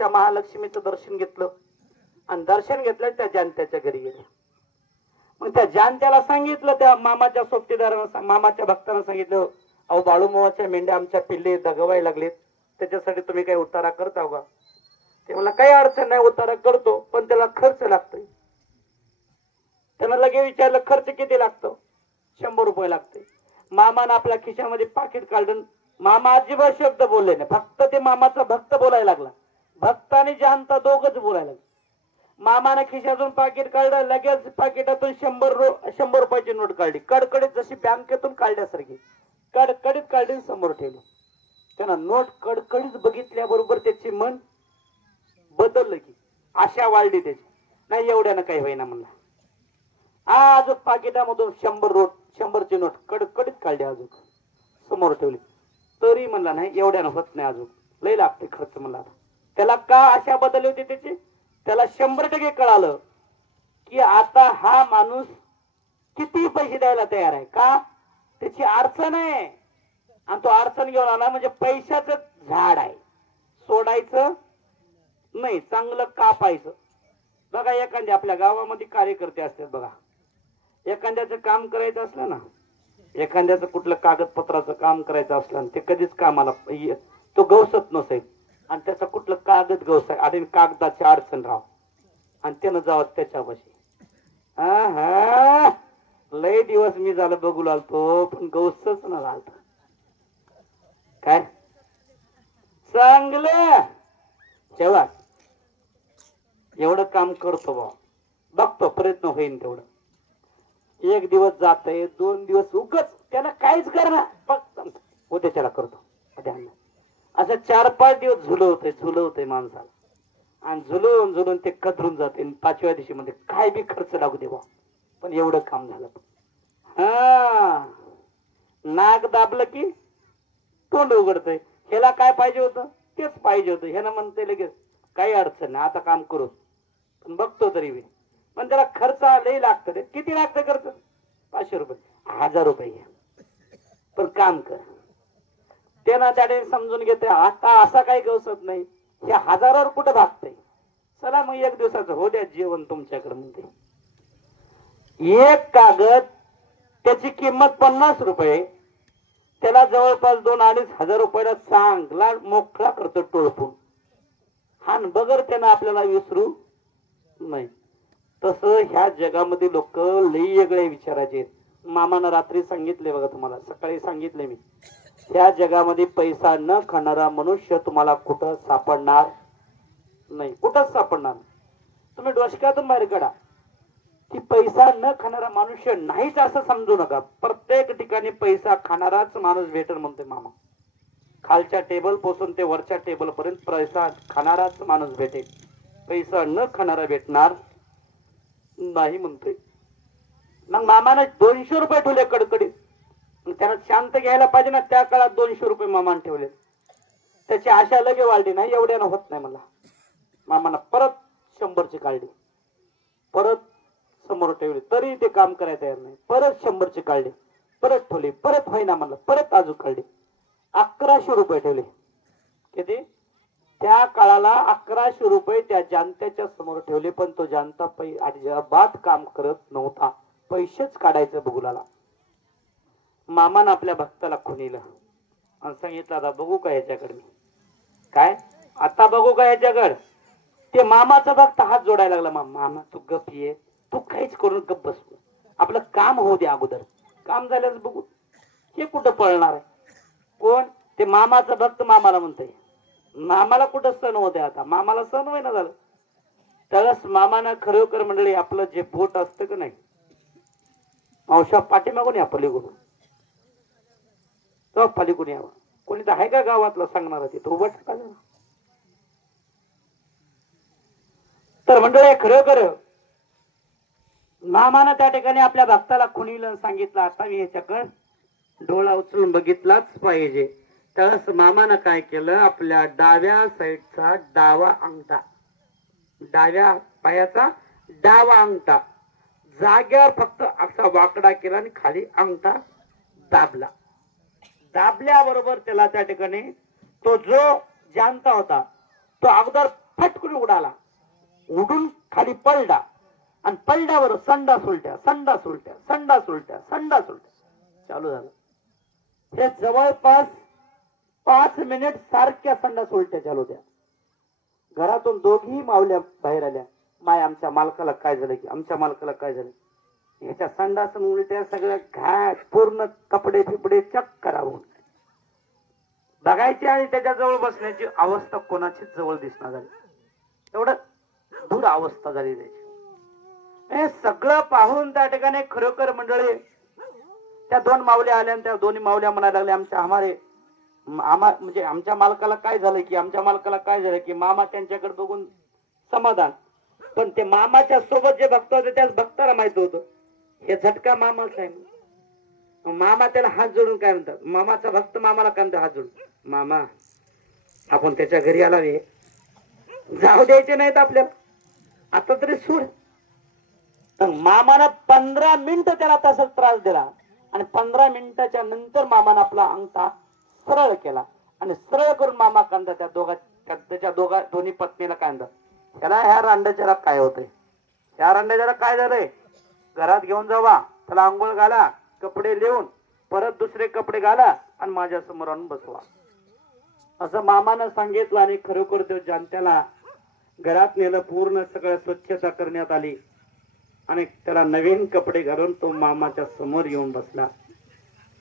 त्या महालक्ष्मीचं दर्शन घेतलं आणि दर्शन घेतलं त्या जानत्याच्या घरी गेले. मग त्या जानत्याला सांगितलं, त्या मामाच्या सोबतीदारानं मामाच्या भक्तांना सांगितलं, अहो बाळूमामाच्या मेंढ्या आमच्या पिल्ले दगवायला लागलेत, त्याच्यासाठी तुम्ही काही उतारा करता का? ते मला काही अडचण नाही, उतारा करतो, पण त्याला खर्च लागतोय. त्यानं लगे विचारलं खर्च किती लागतो? 100 रुपये लागते. मामानं आपल्या खिशामध्ये पाकिट काढून, मामा अजिबात शब्द बोलले नाही, फक्त ते मामाचा भक्त बोलायला लागला. भक्त आणि जानता दोघच बोलायला लागले. मामाने खिशातून पाकिट काढलं, लगेच पाकिटातून 100 रुपयाची नोट काढली, कडकडीत जशी बँकेतून काढल्यासारखी कडकडीत काढली, समोर ठेवली. त्यानं नोट कडकडीत बघितल्याबरोबर त्याचे मन बदललं, की आशा वाढली त्याची. नाही एवढ्यानं काही होईना म्हणला. अजून पाकिटामधून 100ची नोट कडकडीत काढली, अजून समोर ठेवली. तरी म्हणला नाही एवढ्यानं होत नाही, अजून लय लागते खर्च म्हणला. त्याला का आशा बदलली होती त्याची? त्याला 100% कळालं की आता हा माणूस किती पैसे द्यायला तयार आहे. का? त्याची अडचण आहे आणि तो अडचण घेऊन आला म्हणजे पैशाचं झाड आहे, सोडायचं नाही, चांगलं कापायचं. बघा एखाद्या आपल्या गावामध्ये कार्यकर्ते असतात बघा, एखाद्याचं काम करायचं असलं ना, एखाद्याचं कुठलं कागदपत्राचं काम करायचं असलं, ते कधीच कामाला तो गवसत नसेल आणि त्याचा कुठलं कागद गवसाय आणि कागदाची अडचण राव आणि त्यानं जावं त्याच्यापाशी. लय दिवस मी झालं बघू लागतो, पण गवसच ना झालं. काय चांगलं तेव्हा एवढं काम करतो बा, बघतो प्रयत्न होईल तेवढं. 1 दिवस जातंय, 2 दिवस उगच त्याला काहीच करणार, बघ उद्या त्याला करतो असं 4-5 दिवस झुलवतंय माणसाला आणि झुलून ते कदरून जाते. 5व्या दिवशी मध्ये काय बी खर्च लागू देवा, पण एवढं काम झालं. नाक दाबलं की तोंड उघडतंय. ह्याला काय पाहिजे होतं? तेच पाहिजे होतं. ह्यानं म्हणते लगेच काही अडचण नाही, आता काम करू, पण बघतो तरी बी. पण त्याला खर्च लय लागतं. किती लागतं खर्च? 500 रुपये, 1000 रुपये, पण काम कर. त्यानं त्याने समजून घेते आता असा काही गवसत नाही, हे हजारावर कुठं भागतंय. चला मग 1 दिवसाचं हो द्या जेवण तुमच्याकडे. म्हणते एक कागद त्याची किंमत 50 रुपये, त्याला जवळपास 2-2.5 हजार रुपयाला चांगला मोकळा करतो टोळपून. हा बगर त्यानं आपल्याला विसरू नाही. तसं ह्या जगामध्ये लोक लई वेगळे विचारायचे. मामानं रात्री सांगितले बघा, तुम्हाला सकाळी सांगितले मी, ह्या जगामध्ये पैसा न खाणारा मनुष्य तुम्हाला कुठं सापडणार नाही, कुठंच सापडणार. तुम्ही डोसक्यातून बाहेर काढा की पैसा न खाणारा मनुष्य नाहीच असं समजू नका. प्रत्येक ठिकाणी पैसा खाणाराच माणूस भेटेल म्हणते मामा. खालच्या टेबल पासून ते वरच्या टेबल पर्यंत पैसा खाणाराच माणूस भेटेल, पैसा न खाणारा भेटणार नाही म्हणतोय. मग मामाने 200 रुपये ठेवले कडकडीत. त्यानं शांत घ्यायला पाहिजे ना, त्या काळात 200 रुपये मामाने ठेवले. त्याची आशा लगे वाढली, नाही एवढ्यानं होत नाही मला. मामानं परत 100ची काढली, परत समोर ठेवली, तरी ते काम करायला तयार नाही. परत 100ची काढली, परत ठेवली, परत होईना म्हणलं, परत अजून काढली. 1100 रुपये ठेवले. किती? त्या काळाला 1100 रुपये त्या जानत्याच्या समोर ठेवले. पण तो जानता अजिबात काम करत नव्हता, पैसेच काढायचं बघू लागला. मामानं आपल्या भक्ताला खुणीलं आणि सांगितलं आता बघू का ह्याच्याकडे मी, काय आता बघू का ह्याच्याकडे. ते मामाचा भक्त हात जोडायला लागला. मामा तू गप ये, तू काहीच करून गप बस, आपलं काम होऊ दे अगोदर, काम झाल्यास बघू. हे कुठं पळणार आहे? कोण? ते मामाचा भक्त मामाला म्हणतोय. मामाला कुठं सण होते आता, मामाला सण होईना झालं. त्यावेळेस मामानं खरोखर मंडळी आपलं जे बोट असतं का नाही, मावशा पाठीमागून या पलीकडून, तो पलीकडून यावं. कोणी तर आहे का गावातला सांगणार तिथं उभं टाका. तर मंडळी खरोखर मामानं त्या ठिकाणी आपल्या भक्ताला खुणीलं, सांगितलं आता मी ह्याच्याकडे डोळा उचलून बघितलाच पाहिजे. त्यावेळेस मामानं काय केलं, आपल्या डाव्या साईडचा डावा अंगठा, डाव्या पायाचा डावा अंगठा जाग्यावर फक्त असा वाकडा केला आणि खाली अंगठा दाबला. दाबल्याबरोबर त्याला त्या ठिकाणी तो जो जानता होता तो अगोदर फटकून उडाला, उडून खाली पडला आणि पडल्यावर संडास उलट्या संडास उलट्या संडास उलट्या संडास उलट्या चालू झालं. हे जवळपास 5 मिनिट सारख्या संडास उलट्या चालू द्या. घरातून दोघी मावल्या बाहेर आल्या. माय आमच्या मालकाला काय झालं की आमच्या मालकाला काय झालं. ह्याच्या संडास उलट्या सगळ्या घाट पूर्ण कपडे फिपडे चक करावून बघायची आणि त्याच्या जवळ बसण्याची अवस्था कोणाचीच जवळ दिसणार झाली. एवढं दूर अवस्था झाली त्याची. हे सगळं पाहून त्या ठिकाणी खरोखर मंडळी त्या 2 मावल्या आल्या आणि त्या दोन्ही मावल्या म्हणायला लागल्या म्हणजे आमच्या मालकाला काय झालं की आमच्या मालकाला काय झालं की मामा त्यांच्याकडे बघून समाधान. पण ते मामाच्या सोबत जे भक्त होते त्याच भक्ताला माहित होतं हे झटका मामाच आहे. मामा त्याला हात जोडून काय म्हणतात, मामाचा भक्त मामाला काय म्हणतात हात जोडून, मामा आपण त्याच्या घरी आला रे, जाऊ द्यायचे नाहीत आपल्याला, आता तरी सोड. मामानं 15 मिनिटं त्याला तसाच त्रास दिला आणि 15 मिनिटाच्या नंतर मामानं आपला अंगठा सरळ केला आणि सरळ करून मामा कांदा त्याच्या दोन्ही पत्नीला कांदा. त्याला ह्या रांड्याच्याला काय होतंय, ह्या रांड्याच्याला काय झालंय, घरात घेऊन जावा, त्याला आंघोळ घाला, कपडे लिहून परत दुसरे कपडे घाला आणि माझ्या समोर आणून बसवा, असं मामानं सांगितलं. आणि खरोखर तो जाणत्याला घरात नेलं, पूर्ण सगळं स्वच्छता करण्यात आली आणि त्याला नवीन कपडे घालून तो मामाच्या समोर येऊन बसला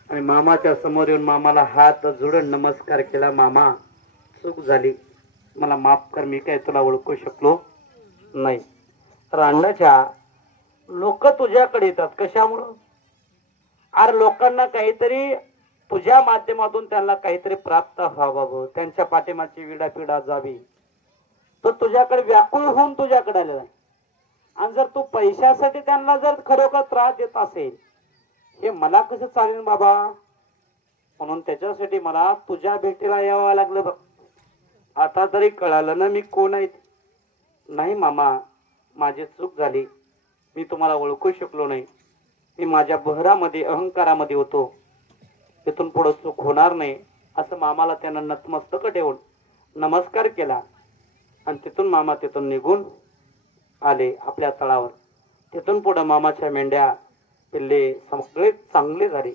आणि मामाच्या समोर येऊन मामाला हात जोडून नमस्कार केला. मामा चूक झाली, मला माफ कर, मी काय तुला ओळखू शकलो नाही. रांडाच्या लोक तुझ्याकडे येतात कशामुळं, अरे लोकांना काहीतरी तुझ्या माध्यमातून त्यांना काहीतरी प्राप्त व्हावं, त्यांच्या पाठीमागची विडापिडा जावी, तो तुझ्याकडे व्याकुळ होऊन तुझ्याकडे आलेला. आणि जर तू पैशासाठी त्यांना जर खरोखर त्रास देत असेल, हे मला कसं चालेल बाबा, म्हणून त्याच्यासाठी मला तुझ्या भेटीला यावं लागलं बघ. आता तरी कळालं ना मी कोण आहे. नाही मामा, माझी चूक झाली, मी तुम्हाला ओळखू शकलो नाही, मी माझ्या बहरामध्ये अहंकारामध्ये होतो, तिथून पुढे चूक होणार नाही, असं मामाला त्यानं नतमस्तक ठेवून नमस्कार केला आणि तिथून मामा तिथून निघून आले आपल्या तळावर. तिथून पुढे मामाच्या मेंढ्या पिल्ले सगळे चांगले झाले.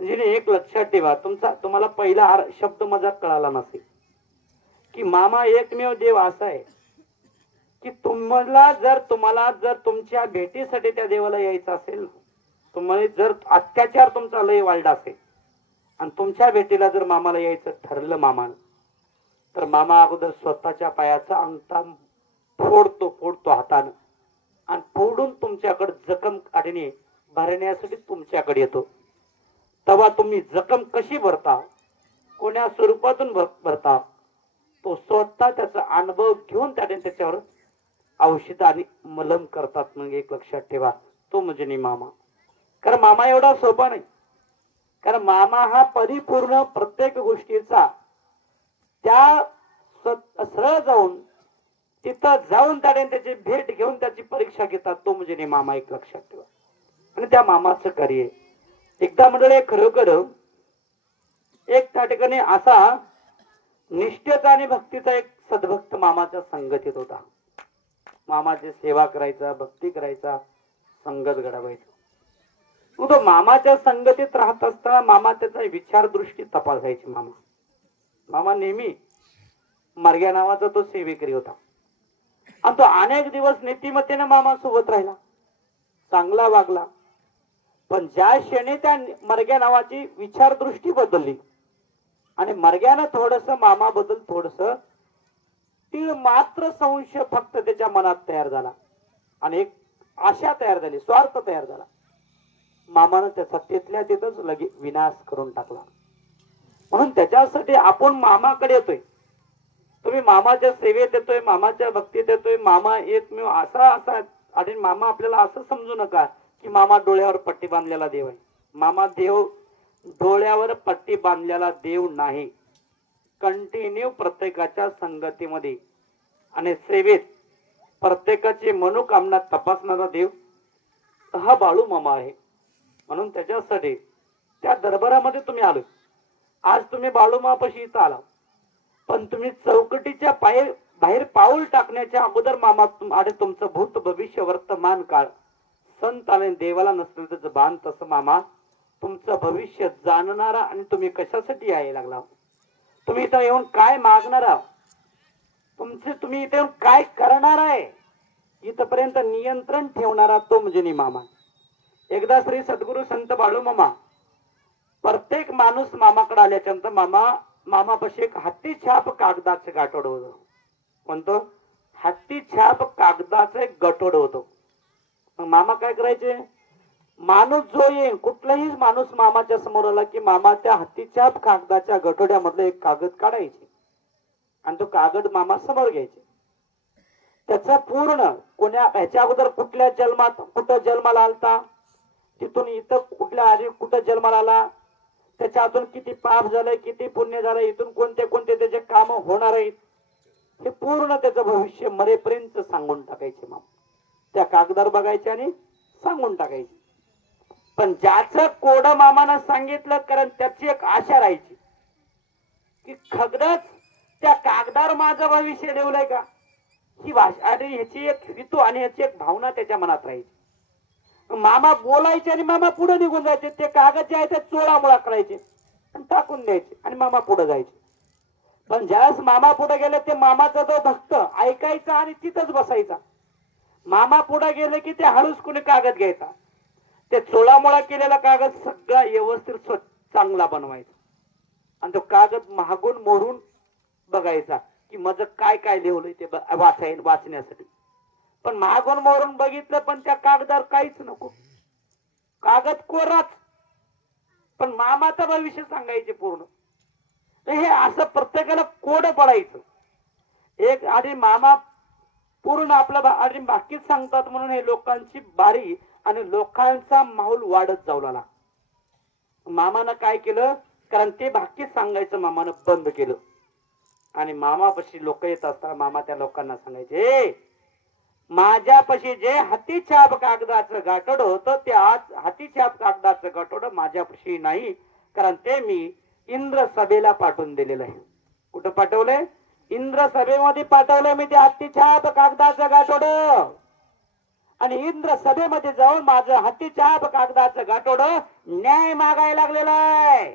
म्हणजे एक लक्षात ठेवा, तुम्हाला पहिला शब्द माझा कळाला नसेल की मामा एकमेव देव असा आहे की तुम्हाला जर तुमच्या भेटीसाठी त्या देवाला यायचं असेल, तुम्हाला जर अत्याचार तुमचा लय वाढला असेल आणि तुमच्या भेटीला जर मामाला यायचं ठरलं मामानं, तर मामा अगोदर स्वतःच्या पायाचा अंगठा फोडतो हातानं आणि फोडून तुमच्याकडे जखम काढणे भरण्यासाठी तुमच्याकडे येतो. तेव्हा तुम्ही जखम कशी भरता, कोण्या स्वरूपातून भरता, तो स्वतः त्याचा अनुभव घेऊन त्याच्यावर औषध आणि मलम करतात. मग एक लक्षात ठेवा, तो म्हणजे नाही मामा. कारण मामा एवढा सोपा नाही. कारण मामा हा परिपूर्ण प्रत्येक गोष्टीचा त्या सरळ जाऊन तिथं जाऊन त्याची भेट घेऊन त्याची परीक्षा घेतात, तो म्हणजे नाही मामा. एक लक्षात ठेवा. आणि त्या मामाचं कार्य एकदा मंडळी खरोखर एक त्या ठिकाणी असा निष्ठेचा आणि भक्तीचा एक सद्भक्त मामाच्या संगतीत होता. मामाची सेवा करायचा, भक्ती करायचा, संगत घडवायचा. मग तो मामाच्या संगतीत राहत असताना मामा त्याचा विचार दृष्टी तपासायची. मामा नेहमी मर्ग्या नावाचा तो सेवेकरी होता आणि तो अनेक दिवस नीतिमत्तेने मामा सोबत राहिला, चांगला वागला. पण ज्या क्षणी त्या मर्ग्या नावाची विचारदृष्टी बदलली आणि मर्ग्यानं थोडस मामाबद्दल थोडस तीळ मात्र संशय फक्त त्याच्या मनात तयार झाला आणि एक आशा तयार झाली, स्वार्थ तयार झाला. मामानं त्याचा तिथल्या तिथंच लगेच विनाश करून टाकला. म्हणून त्याच्यासाठी आपण मामाकडे येतोय, तुम्ही मामाच्या सेवेत येतोय, मामाच्या भक्तीत येतोय. मामा एकमेव असा आणि मामा आपल्याला असं समजू नका की मामा डोळ्यावर पट्टी बांधलेला देव आहे. मामा देव डोळ्यावर पट्टी बांधलेला देव नाही. कंटिन्यू प्रत्येकाच्या संगतीमध्ये आणि सेवेत प्रत्येकाची मनोकामना तपासणारा देव हा बाळू मामा आहे. म्हणून त्याच्यासाठी त्या दरबारामध्ये तुम्ही आलो. आज तुम्ही बाळू मामापाशी इथं आला, पण तुम्ही चौकटीच्या बाहेर पाऊल टाकण्याच्या अगोदर मामा आणि तुमचं भूत भविष्य वर्तमान काळ संत आणि देवाला नसलं त्याचं बाण तसं मामा तुमचं भविष्य जाणणारा आणि तुम्ही कशासाठी यायला लागला, तुम्ही इथं येऊन काय मागणार आहात, तुम्ही इथे येऊन काय करणार आहे, इथपर्यंत नियंत्रण ठेवणारा तो म्हणजे मामा. एकदा श्री सद्गुरु संत बाळू मामा प्रत्येक माणूस मामाकडे आल्याच्यानंतर मामापाशी एक हत्ती छाप कागदाचं गाठोड होतं. म्हणतो हत्ती छाप कागदाचं एक गठोड होतो. मग मामा काय करायचे, माणूस जो येईल कुठलाही माणूस मामाच्या समोर आला की मामा त्या हत्ती छाप कागदाच्या गठोड्यामधलं एक कागद काढायचे आणि तो कागद मामा समोर घ्यायचे. त्याचा पूर्ण कोण्या ह्याच्या अगोदर कुठल्या जन्मात कुठं जन्माला आलता, तिथून इथं कुठल्या आधी कुठं जन्माला आला, त्याच्या हातून किती पाप झालंय, किती पुण्य झालंय, इथून कोणते कोणते त्याचे काम होणार आहेत, हे पूर्ण त्याचं भविष्य मरेपर्यंत सांगून टाकायचे. मामा त्या कागदावर बघायचे आणि सांगून टाकायचे. पण ज्याचं कोड मामानं सांगितलं, कारण त्याची एक आशा राहायची की खरंच त्या कागदावर माझं भविष्य ठेवलंय का, ही भाषा आणि ह्याची एक हेतू आणि ह्याची एक भावना त्याच्या मनात राहायची. मामा बोलायचे आणि मामा पुढे निघून जायचे. ते कागद जे आहे ते चोळामोळा करायचे आणि टाकून द्यायचे आणि मामा पुढे जायचे. पण ज्यावेळेस मामा पुढे गेले ते मामाचा जो भक्त ऐकायचा आणि तिथंच बसायचा. मामा पुढे गेले की ते हळूच कुणी कागद घ्यायचा, ते चोळामोळा केलेला कागद सगळा व्यवस्थित चांगला बनवायचा आणि तो कागद महागून मोरून बघायचा की माझं काय काय लिहिलंय ते वाचण्यासाठी. पण महागून मोरून बघितलं पण त्या कागदावर काहीच नको, कागद कोराच, पण मामाचं भविष्य सांगायचे पूर्ण. हे असं प्रत्येकाला कोड पडायचं एक. आणि मामा पूर्ण आपला आणि बाकीच सांगतात म्हणून हे लोकांची बारी आणि लोकांचा माहोल वाढत जाऊ लागला. मामानं काय केलं, कारण ते बाकीच सांगायचं मामानं बंद केलं आणि मामापाशी लोक येत असताना मामा त्या लोकांना सांगायचे, माझ्यापाशी जे हातीछाप कागदाचं गाठोड होतं ते आज हातीछाप कागदाचं गाठोड माझ्यापाशी नाही, कारण ते मी इंद्र सभेला पाठवून दिलेलं आहे. कुठं पाठवलंय, इंद्र सभेमध्ये पाठवलंय मी ते हातीछाप कागदाचं गाठोड. आणि इंद्र सभेमध्ये जाऊन माझं हातीछाप कागदाचं गाठोड न्याय मागायला लागलेलं आहे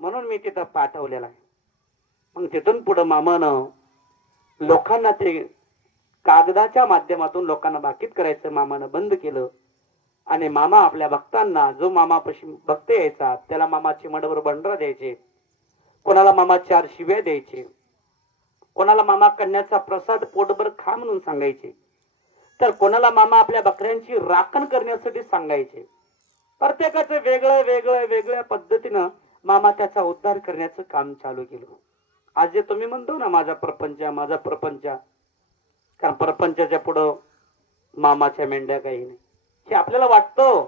म्हणून मी तिथं पाठवलेलं आहे. मग तिथून पुढे मामानं लोकांना ते कागदाच्या माध्यमातून लोकांना बाकीत करायचं मामानं बंद केलं. आणि मामा आपल्या भक्तांना, जो मामापाशी भक्त यायचा त्याला मामा चिमडवर बंडरा द्यायचे, कोणाला मामा 4 शिव्या द्यायचे, कोणाला मामा कन्याचा प्रसाद पोटभर खा म्हणून सांगायचे, तर कोणाला मामा आपल्या बकऱ्यांची राखण करण्यासाठी सांगायचे. प्रत्येकाचं वेगळं वेगळं वेगळ्या पद्धतीनं मामा त्याचा उद्धार करण्याचं काम चालू केलं. आज जे तुम्ही म्हणतो ना माझा प्रपंच, कारण प्रपंचाच्या पुढं मामाच्या मेंढ्या काही नाही हे आपल्याला वाटतं.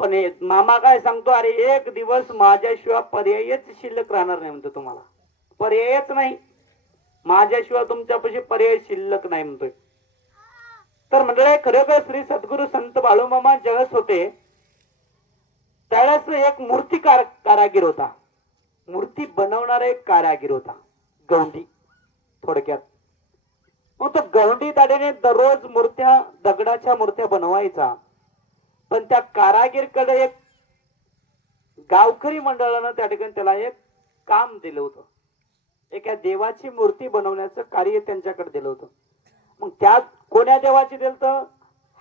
पण मामा काय सांगतो, अरे एक दिवस माझ्याशिवाय पर्यायच शिल्लक राहणार नाही म्हणतो. तुम्हाला पर्यायच नाही, माझ्याशिवाय तुमच्यापाशी पर्याय शिल्लक नाही म्हणतोय. तर मंडळी खरोखर श्री सद्गुरु संत बाळूमामा ज्यावेळेस होते त्यावेळेस एक मूर्तिकार कारागीर होता, मूर्ती बनवणारा एक कारागीर होता, गवंडी थोडक्यात. मग तो गवंडी दाढीने दररोज मूर्त्या, दगडाच्या मूर्त्या बनवायचा. पण त्या कारागीरकडे एक गावकरी मंडळानं त्या ठिकाणी त्याला एक काम दिलं होतं, एका देवाची मूर्ती बनवण्याचं कार्य त्यांच्याकडे दिलं होतं. मग त्यात कोण्या देवाची दिलं तर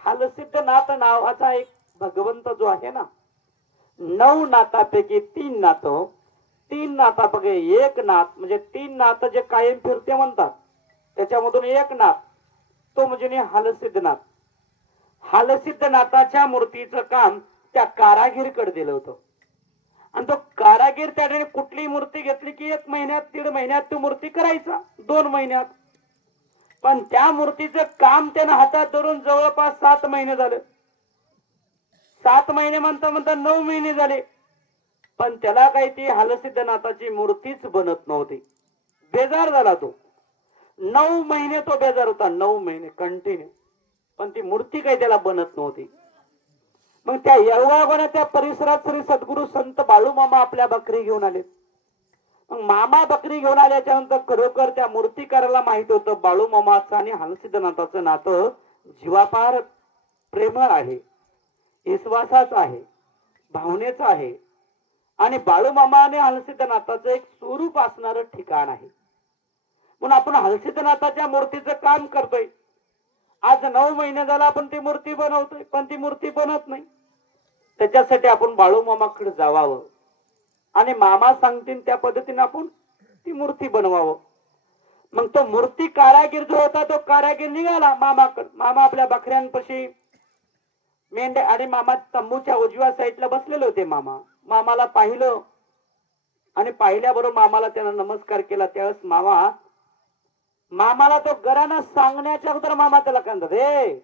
हालसिद्धनाथ नावाचा एक भगवंत जो आहे ना, 9 नाथापैकी 3 नाथ, 3 नाथापैकी एक नाथ म्हणजे 3 नाथ जे कायम फिरते म्हणतात त्याच्यामधून एक नाथ तो म्हणजे हालसिद्धनाथ. हालसिद्धनाथाच्या मूर्तीचं काम त्या कारागीरकडे दिलं होतं. आणि तो कारागीर त्याने कुठली मूर्ती घेतली की 1 महिन्यात 1.5 महिन्यात तो मूर्ती करायचा, 2 महिन्यात. पण त्या मूर्तीचं काम त्यानं हातात धरून जवळपास 7 महिने झाले. 7 महिने म्हणता म्हणता 9 महिने झाले, पण त्याला काही ती हालसिद्धनाथाची मूर्तीच बनत नव्हती. बेजार झाला तो. 9 महिने तो बेजार होता, 9 महिने कंटिन्यू, पण ती मूर्ती काही त्याला बनत नव्हती. मग त्या योगायोगाने त्या परिसरात श्री सद्गुरु संत बाळूमामा आपल्या बकरी घेऊन आले. मग मामा बकरी घेऊन आल्याच्या नंतर खरोखर त्या मूर्तिकाराला माहित होतं बाळू मामाचं आणि हलसिद्धनाथाचं नातं जीवापार प्रेमळ आहे, विश्वासाचं आहे, भावनेचं आहे आणि बाळू मामा आणि हलसिद्धनाथाचं एक स्वरूप असणारं ठिकाण आहे. म्हणून आपण हलसिद्धनाथाच्या मूर्तीचं काम करतोय. आज 9 महिने झाला आपण ती मूर्ती बनवतोय, पण ती मूर्ती बनत नाही. त्याच्यासाठी आपण बाळू मामाकडे जावावं आणि मामा सांगतील त्या पद्धतीने आपण ती मूर्ती बनवावं. मग तो मूर्ती कारागीर जो होता तो कारागीर निघाला मामाकडे. मामा आपल्या बकऱ्यांपाशी मेंढ्या आणि मामा तंबूच्या उजव्या साईडला बसलेले होते. मामाला पाहिलं आणि पाहिल्याबरोबर मामाला त्यानं नमस्कार केला. त्यावेळेस मामाला तो घरानं सांगण्याच्या अगोदर मामा त्याला काय म्हणतात, हे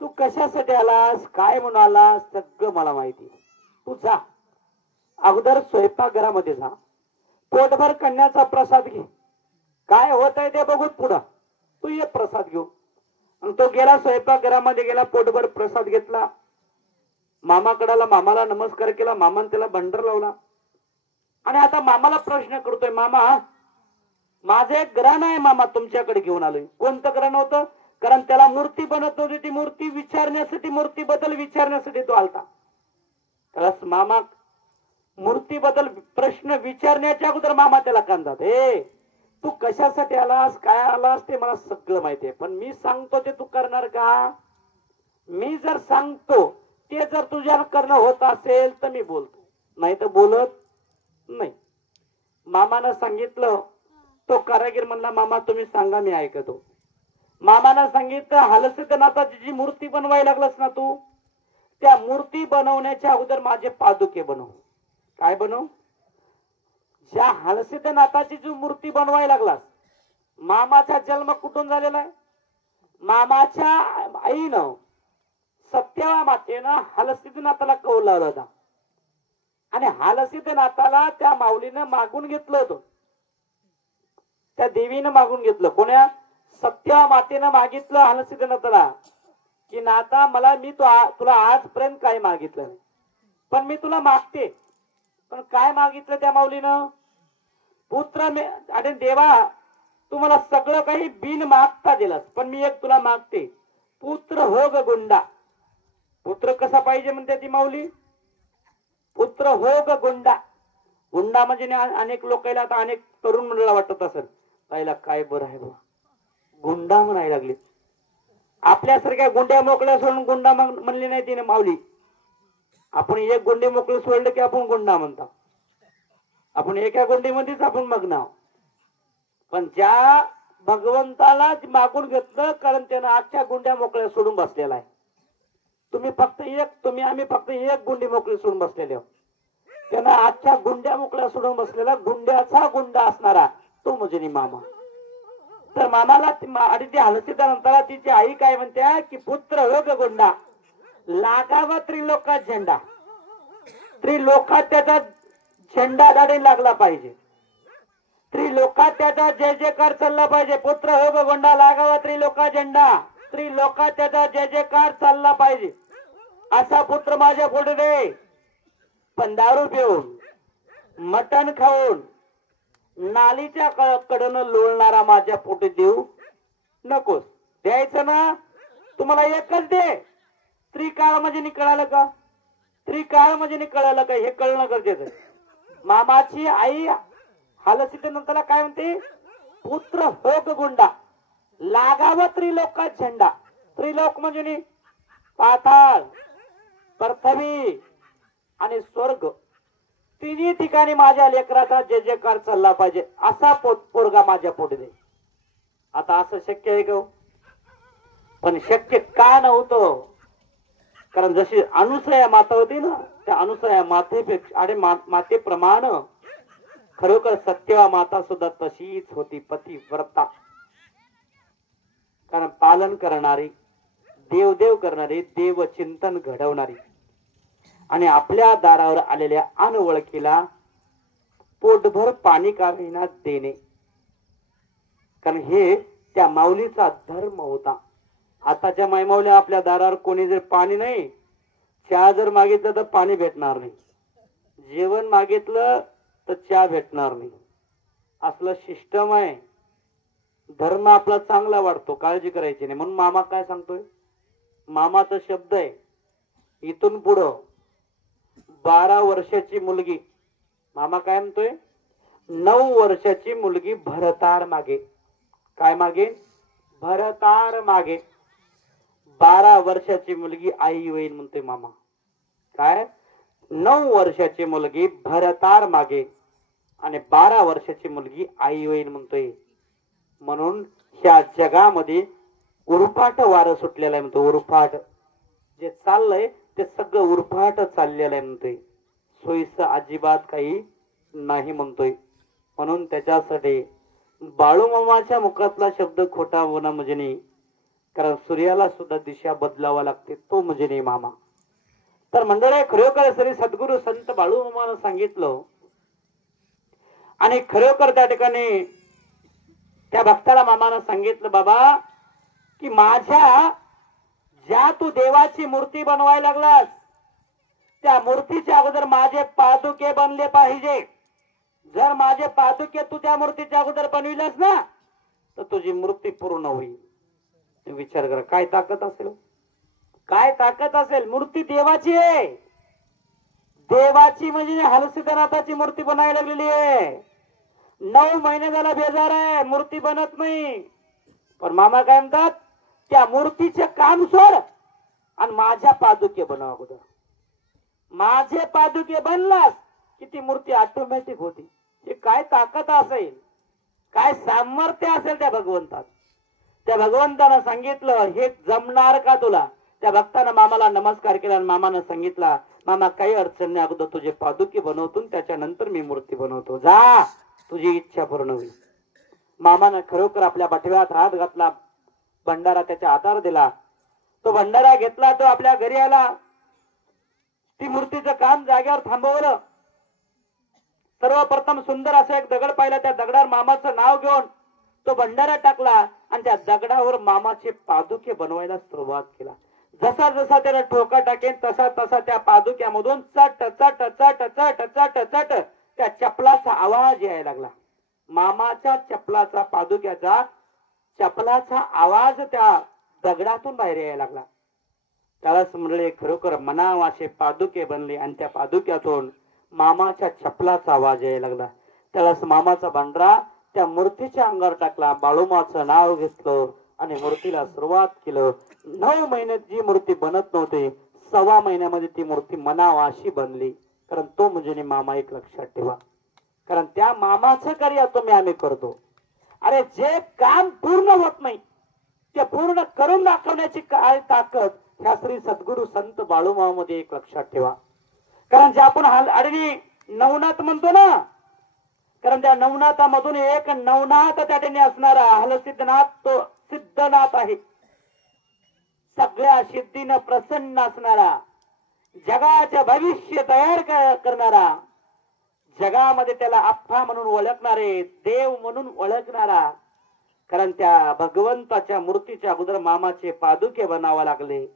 तू कशासाठी आलास, काय म्हणून आलास, सगळं मला माहिती. तू जा अगोदर स्वयंपाकघरामध्ये जा, पोटभर कन्याचा प्रसाद घे, काय होत आहे ते बघून पुढं तू ये प्रसाद घेऊ. आणि तो गेला स्वयंपाकघरामध्ये गेला, पोटभर प्रसाद घेतला, मामाकडाला, मामाला नमस्कार केला, मामाने त्याला भंडार लावला. आणि आता मामाला प्रश्न करतोय, मामा माझं एक ग्रहण आहे मामा, तुमच्याकडे घेऊन आलोय. कोणतं ग्रहण होतं? कारण त्याला मूर्ती बनत नव्हती, ती मूर्ती विचारण्यासाठी, मूर्ती बद्दल विचारण्यासाठी तो आलता. त्याला मामा मूर्ती बद्दल प्रश्न विचारण्याच्या अगोदर मामा त्याला कांदात, हे तू कशासाठी आलास, काय आलास ते मला सगळं माहितीये, पण मी सांगतो ते तू करणार का? मी जर सांगतो ते जर तुझ्या करणं होत असेल तर मी बोलतो, नाही तर बोलत नाही. मामानं सांगितलं. तो कारागीर म्हणला, मामा तुम्ही सांगा मी ऐकतो. मामानं सांगितलं, हलसिद्धनाथाची जी मूर्ती बनवायला लागलास ना तू, त्या मूर्ती बनवण्याच्या अगोदर माझे पादुके बनव. काय बनव? ज्या हलसिद्धनाथाची जी मूर्ती बनवायला लागलास, मामाचा जन्म कुठून झालेला आहे? मामाच्या आईनं सत्यवा मातेनं हलसिद्धनाथाला कौल लावला होता आणि हलसिद्धनाथाला त्या माऊलीनं मागून घेतलं होतं, त्या देवीनं मागून घेतलं. कोण्या? सत्यवा मातेनं मागितलं हलसिद्धनाथाला की नाथा मला, मी तुला आजपर्यंत काय मागितलं नाही, पण मी तुला मागते. पण काय मागितलं त्या माऊलीनं? पुत्र. अरे देवा तू मला सगळं काही बिन मागता दिलास, पण मी एक तुला मागते, पुत्र हो ग गुंडा. पुत्र कसा पाहिजे म्हणते ती माऊली? पुत्र हो ग गुंडा. गुंडा म्हणजे अनेक लोकांना, आता अनेक तरुण मंडळाला वाटत असेल, ताईला काय बरं आहे बा, गुंडा म्हणायला लागली. आपल्यासारख्या गुंड्या मोकळ्या सोडून गुंडा म्हणली नाही तिने माऊली. आपण एक गुंडे मोकळे सोडले की आपण गुंडा म्हणता, आपण एका गुंडीमध्येच आपण मग्न आहोत. पण ज्या भगवंताला मागून घेतलं, कारण त्यानं आजच्या गुंड्या मोकळ्या सोडून बसलेला आहे. आम्ही फक्त एक गुंडी मोकळी सोडून बसलेले आहोत. त्यानं आजच्या गुंड्या मोकळ्या सोडून बसलेला, गुंड्याचा गुंडा असणारा तो म्हणजे मामा. तर मामाला आणि ती हलसिद्धनाथाला तिची आई काय म्हणते की पुत्र हो ग गुंडा, लागावा त्रिलोकात झेंडा. त्रिलोकात त्याचा झेंडा दाढी लागला पाहिजे, त्रिलोकात त्याचा जय जयकार चालला पाहिजे. पुत्र हो ग गुंडा, लागावा त्रिलोकात झेंडा, त्रिलोकात त्याचा जय जयकार चालला पाहिजे. असा पुत्र माझ्या पुढे दे. पण दारू पिऊन, मटण खाऊन, नालीच्या कडनं लोळणारा माझ्या पोटी देऊ नकोस. द्यायचं ना तुम्हाला एकच दे. त्रिकाळ म्हणजे कळालं का? त्रिकाळ म्हणजे कळालं का? हे कळणं गरजेचं. मामाची आई हलसिद्धनाथाला काय म्हणते? पुत्र हो ग गुंडा, लागावं त्रिलोकात झेंडा. त्रिलोक म्हणजे पाताळ, पृथ्वी आणि स्वर्ग, तिन्ही ठिकाणी माझ्या लेकराचा जय जयकार चालला पाहिजे. असा पोरगा माझ्या पोटी दे. आता असं शक्य आहे का? पण शक्य का नव्हतं? कारण जशी अनुसया माता होती ना, त्या अनुसया मातेपेक्षा आणि मातेप्रमाणे खरोखर सत्यवा माता सुद्धा तशीच होती, पतिव्रता. कारण पालन करणारी, देवदेव करणारी, देवचिंतन घडवणारी आणि आपल्या दारावर आलेल्या अनओळखीला पोटभर पाणी का होईना देणे, कारण हे त्या माऊलीचा धर्म होता. आताच्या मायमाऊल्या आपल्या दारावर कोणी जर पाणी नाही, चहा जर मागितलं तर पाणी भेटणार नाही, जेवण मागितलं तर चहा भेटणार नाही. असलं सिस्टम आहे. धर्म आपला चांगला वाटतो, काळजी करायची नाही. म्हणून मामा काय सांगतोय, मामाचा शब्द आहे, इथून पुढं 12 वर्षाची मुलगी, मामा काय म्हणतोय, 9 वर्षाची मुलगी भरतार मागे. काय मागे? भरतार मागे. 12 वर्षाची मुलगी आई होईल म्हणतोय मामा. काय? 9 वर्षाची मुलगी भरतार मागे आणि 12 वर्षाची मुलगी आई होईल म्हणतोय. म्हणून ह्या जगामध्ये उरफाट वारं सुटलेलं आहे म्हणतो. उरफाट जे चाललंय ते सगळं उरफाट चाललेलं आहे म्हणतोय. सोयीचं अजिबात काही नाही म्हणतोय. म्हणून त्याच्यासाठी बाळूमामाच्या मुखातला शब्द खोटा होणं म्हणजे नाही. कारण सूर्याला सुद्धा दिशा बदलावा लागते, तो म्हणजे नाही मामा. तर मंडळी, खरोखर श्री सद्गुरु संत बाळूमामानं सांगितलं आणि खरोखर त्या ठिकाणी त्या भक्ताला मामानं सांगितलं, बाबा की माझ्या ज्या तू देवाची मूर्ती बनवायला लागलास त्या मूर्तीच्या अगोदर माझे पादुके बनले पाहिजे. जर माझे पादुके तू त्या मूर्तीच्या अगोदर बनविलास ना तर तुझी मूर्ती पूर्ण होईल. विचार करा, काय ताकद असेल, काय ताकद असेल. मूर्ती देवाची आहे, देवाची म्हणजे हलसिद्धनाथाची मूर्ती बनायला लागलेली आहे. 9 महिने झाला बेजार आहे, मूर्ती बनत नाही. पण मामा काय म्हणतात, त्या मूर्तीचे काम सोड आणि माझ्या पादुके बनव अगोदर. माझे पादुके बनलास की ती मूर्ती ऑटोमॅटिक होती. हे काय ताकद असेल, काय सामर्थ्य असेल त्या भगवंतात. त्या भगवंतानं सांगितलं, हे जमणार का तुला? त्या भक्तानं मामाला नमस्कार केला आणि मामानं सांगितला, मामा काही अडचण नाही, अगोदर तुझे पादुके बनवतो त्याच्यानंतर मी मूर्ती बनवतो. जा, तुझी इच्छा पूर्ण होईल. मामानं खरोखर आपल्या पाठीवर हात घातला, भंडारा त्याच्या हातावर दिला. तो भंडारा घेतला, तो आपल्या घरी आला. ती मूर्तीचं काम जागेवर थांबवलं. सर्वप्रथम सुंदर असं एक दगड पाहिला, त्या दगडावर मामाचं नाव घेऊन तो भंडारा टाकला आणि त्या दगडावर मामाचे पादुके बनवायला सुरुवात केला. जसा जसा त्याला ठोका टाकेन तसा तसा त्या पादुक्यामधून चट चट चट चट चट चट त्या चपलाचा आवाज यायला लागला. मामाच्या चपलाचा, पादुक्याचा चपलाचा आवाज त्या दगडातून बाहेर यायला लागला. त्यालाच म्हणले, खरोखर मनावाचे पादुके बनले आणि त्या पादुक्यातून मामाच्या चपलाचा आवाज यायला लागला. त्यालाच मामाचा भंडारा त्या मूर्तीच्या अंगावर टाकला, बाळूमाचं नाव घेतलं आणि मूर्तीला सुरुवात केलं. 9 महिन्यात जी मूर्ती बनत नव्हती, 1.25 महिन्यामध्ये ती मूर्ती मनावाशी बनली. कारण तो म्हणजे मामा, एक लक्षात ठेवा. कारण त्या मामाचं कार्य तुम्ही आम्ही करतो. अरे जे काम पूर्ण होत नाही ते पूर्ण करून दाखवण्याची काय ताकद ह्या श्री सद्गुरु संत बाळूमामामध्ये, एक लक्षात ठेवा. कारण जे आपण आडवी नवनाथ म्हणतो ना, कारण त्या नवनाथामधून एक नवनाथ त्या ठिकाणी असणारा हलसिद्धनाथ तो सिद्धनाथ आहे. सगळ्या सिद्धीनं प्रसन्न असणारा, जगाचे भविष्य तयार करणारा, जगामध्ये त्याला आप्पा म्हणून ओळखणारे, देव म्हणून ओळखणारा. कारण त्या भगवंताच्या मूर्तीच्या अगोदर मामाचे पादुके बनावा लागले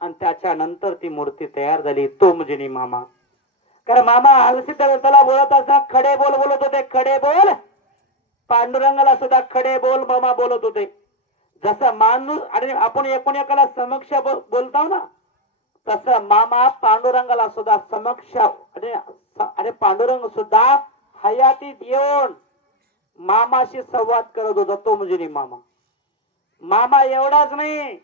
आणि त्याच्यानंतर ती मूर्ती तयार झाली, तो म्हणजे मामा. कारण मामा हलसिद्धनाथाला बोलत असताना खडे बोल बोलत होते, खडे बोल. पांडुरंगाला सुद्धा खडे बोल मामा बोलत होते. जसं माणूस आणि आपण एकोणएकाला समक्ष बोलतो ना, तसं मामा पांडुरंगाला सुद्धा समक्ष आणि पांडुरंग सुद्धा हयातीत येऊन मामाशी संवाद करत होता, तो म्हणजे मामा. मामा एवढाच नाही,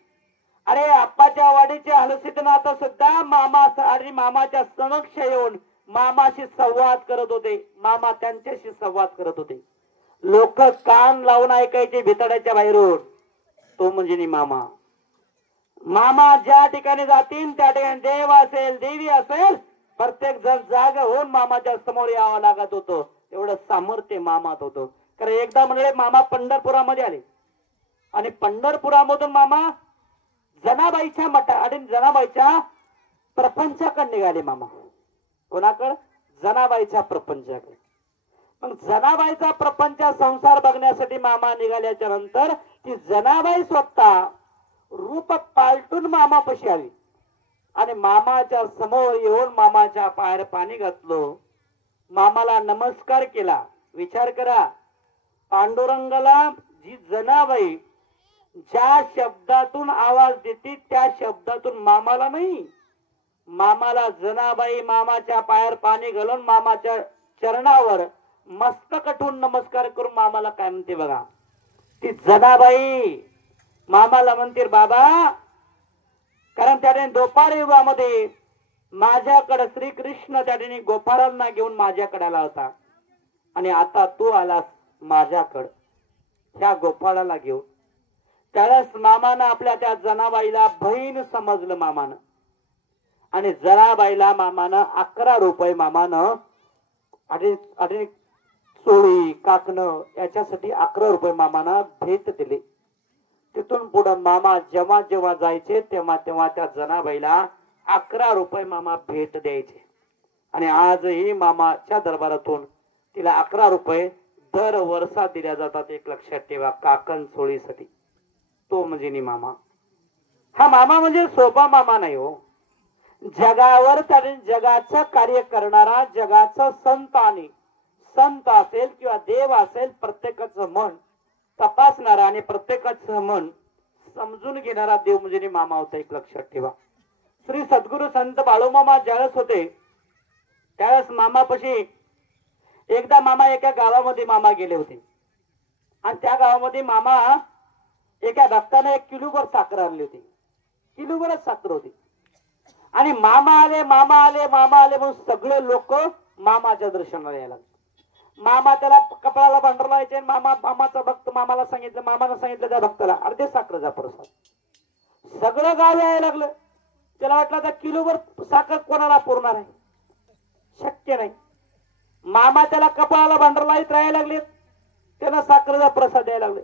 अरे आप्पाच्या वाडीचे हलसिद्धनाथ सुद्धा मामा आणि मामाच्या समक्ष येऊन मामाशी संवाद करत होते. मामा त्यांच्याशी संवाद करत होते. लोक कान लावून ऐकायचे भितडाच्या बाहेरून, तो म्हणजे मामा. मामा ज्या ठिकाणी जातील त्या ठिकाणी देव असेल, देवी असेल, प्रत्येक जण जागा होऊन मामाच्या समोर यावं लागत होतं. एवढं सामर्थ्य मामात होतं. कारण एकदा म्हणजे मामा पंढरपुरामध्ये आले आणि पंढरपुरामधून मामा जनाबाईच्या मठा आणि जनाबाईच्या प्रपंचाकडे निघाले. मामा कोणाकडे? जनाबाईच्या प्रपंचाकडे. मग जनाबाईचा प्रपंच संसार बघण्यासाठी मामा निघाल्याच्या नंतर ती जनाबाई स्वतः रूप पालटून मामापाशी आली आणि मामाच्या समोर येऊन मामाच्या पायावर पाणी घातलं, मामाला नमस्कार केला. विचार करा, पांडुरंगाला जी जनाबाई ज्या शब्दातून आवाज देते त्या शब्दातून मामाला नाही, मामाला जनाबाई मामाच्या पायावर पाणी घालून मामाच्या चरणावर मस्तक ठेवून नमस्कार करून मामाला काय म्हणते बघा. ती जनाबाई मामाला म्हणते बाबा, कारण त्याने दोपार युगामध्ये माझ्याकडे श्रीकृष्ण त्याने गोपाळांना घेऊन माझ्याकडे आला होता आणि आता तू आलास माझ्याकडे ह्या गोपाळाला घेऊन. त्यावेळेस मामानं आपल्या त्या जनाबाईला बहीण समजलं मामानं, आणि जनाबाईला मामानं 11 रुपये मामानं आणि चोळी काकणं याच्यासाठी 11 रुपये मामानं भेट दिले. तिथून पुढे मामा जेव्हा जेव्हा जायचे तेव्हा तेव्हा त्या जनाबाईला 11 रुपये मामा भेट द्यायचे. आणि आजही मामाच्या दरबारातून तिला 11 रुपये दर वर्षा दिल्या जातात. एक लक्षात ठेवा, काकण चोळीसाठी. तो म्हणजे नी मामा. हा मामा म्हणजे सोपा मामा नाही हो. जगावर त्याने जगाचं कार्य करणारा, जगाचं संत आणि संत असेल किंवा देव असेल, प्रत्येकाचं मन तपासणारा आणि प्रत्येकाचं मन समजून घेणारा देव म्हणजे मामा होता. एक लक्षात ठेवा. श्री सद्गुरु संत बाळूमामा ज्यावेळेस होते त्यावेळेस मामापाशी एकदा मामा एका गावामध्ये मामा गेले होते, आणि त्या गावामध्ये मामा एका भक्ताने 1 किलोभर साखर आणली होती. किलोभरच साखर होती. आणि मामा आले मामा आले मामा आले म्हणून सगळे लोक मामाच्या दर्शनाला यायला. मामा त्याला कपाळाला भांडर लावायचे. मामाचा भक्त मामाला सांगितलं, मामानं सांगितलं त्या भक्ताला अर्धे साखरेचा प्रसाद. सगळं गाव यायला लागलं. त्याला वाटलं आता किलोभर साखर कोणाला पुरणार आहे, शक्य नाही. मामा त्याला कपाळाला भांडर लावत राहायला लागले. त्याला साखरेचा प्रसाद द्यायला लागले.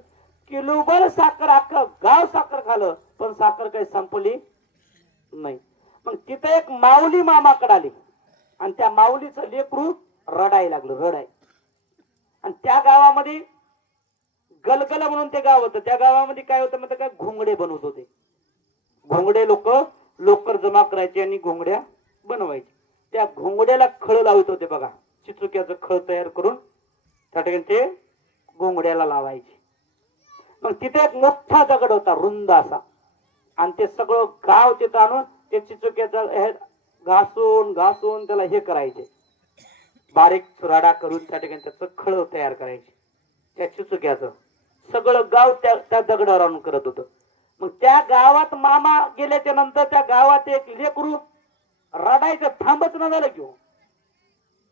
किलोभर साखर अख्खं गाव साखर खाल्लं, पण साखर काही संपली नाही. मग तिथे एक माऊली मामाकडे आली, आणि त्या माऊलीचं लेकरू रडायला लागलं, रडाय. आणि त्या गावामध्ये गलगल म्हणून ते गाव होतं. त्या गावामध्ये काय होतं म्हणजे काय, घोंगडे बनवत होते. घोंगडे लोकर जमा करायचे आणि घोंगड्या बनवायचे. त्या घोंगड्याला खळ लावत होते बघा, चिचुक्याचं खळ तयार करून त्या ठिकाणी ते घोंगड्याला लावायचे. मग तिथे एक मोठा दगड होता रुंद असा, आणि ते सगळं गाव तिथं आणून ते चिचुक्याचा घासून घासून त्याला हे करायचे, बारीक चुराडा करून त्या ठिकाणी त्याचं खळ तयार करायचे. त्या चिचुक्याचं सगळं गाव त्या दगडावर आणून करत होतं. मग त्या गावात मामा गेल्याच्या नंतर त्या गावात एक लेकरू रडायचं थांबच न झालं किंवा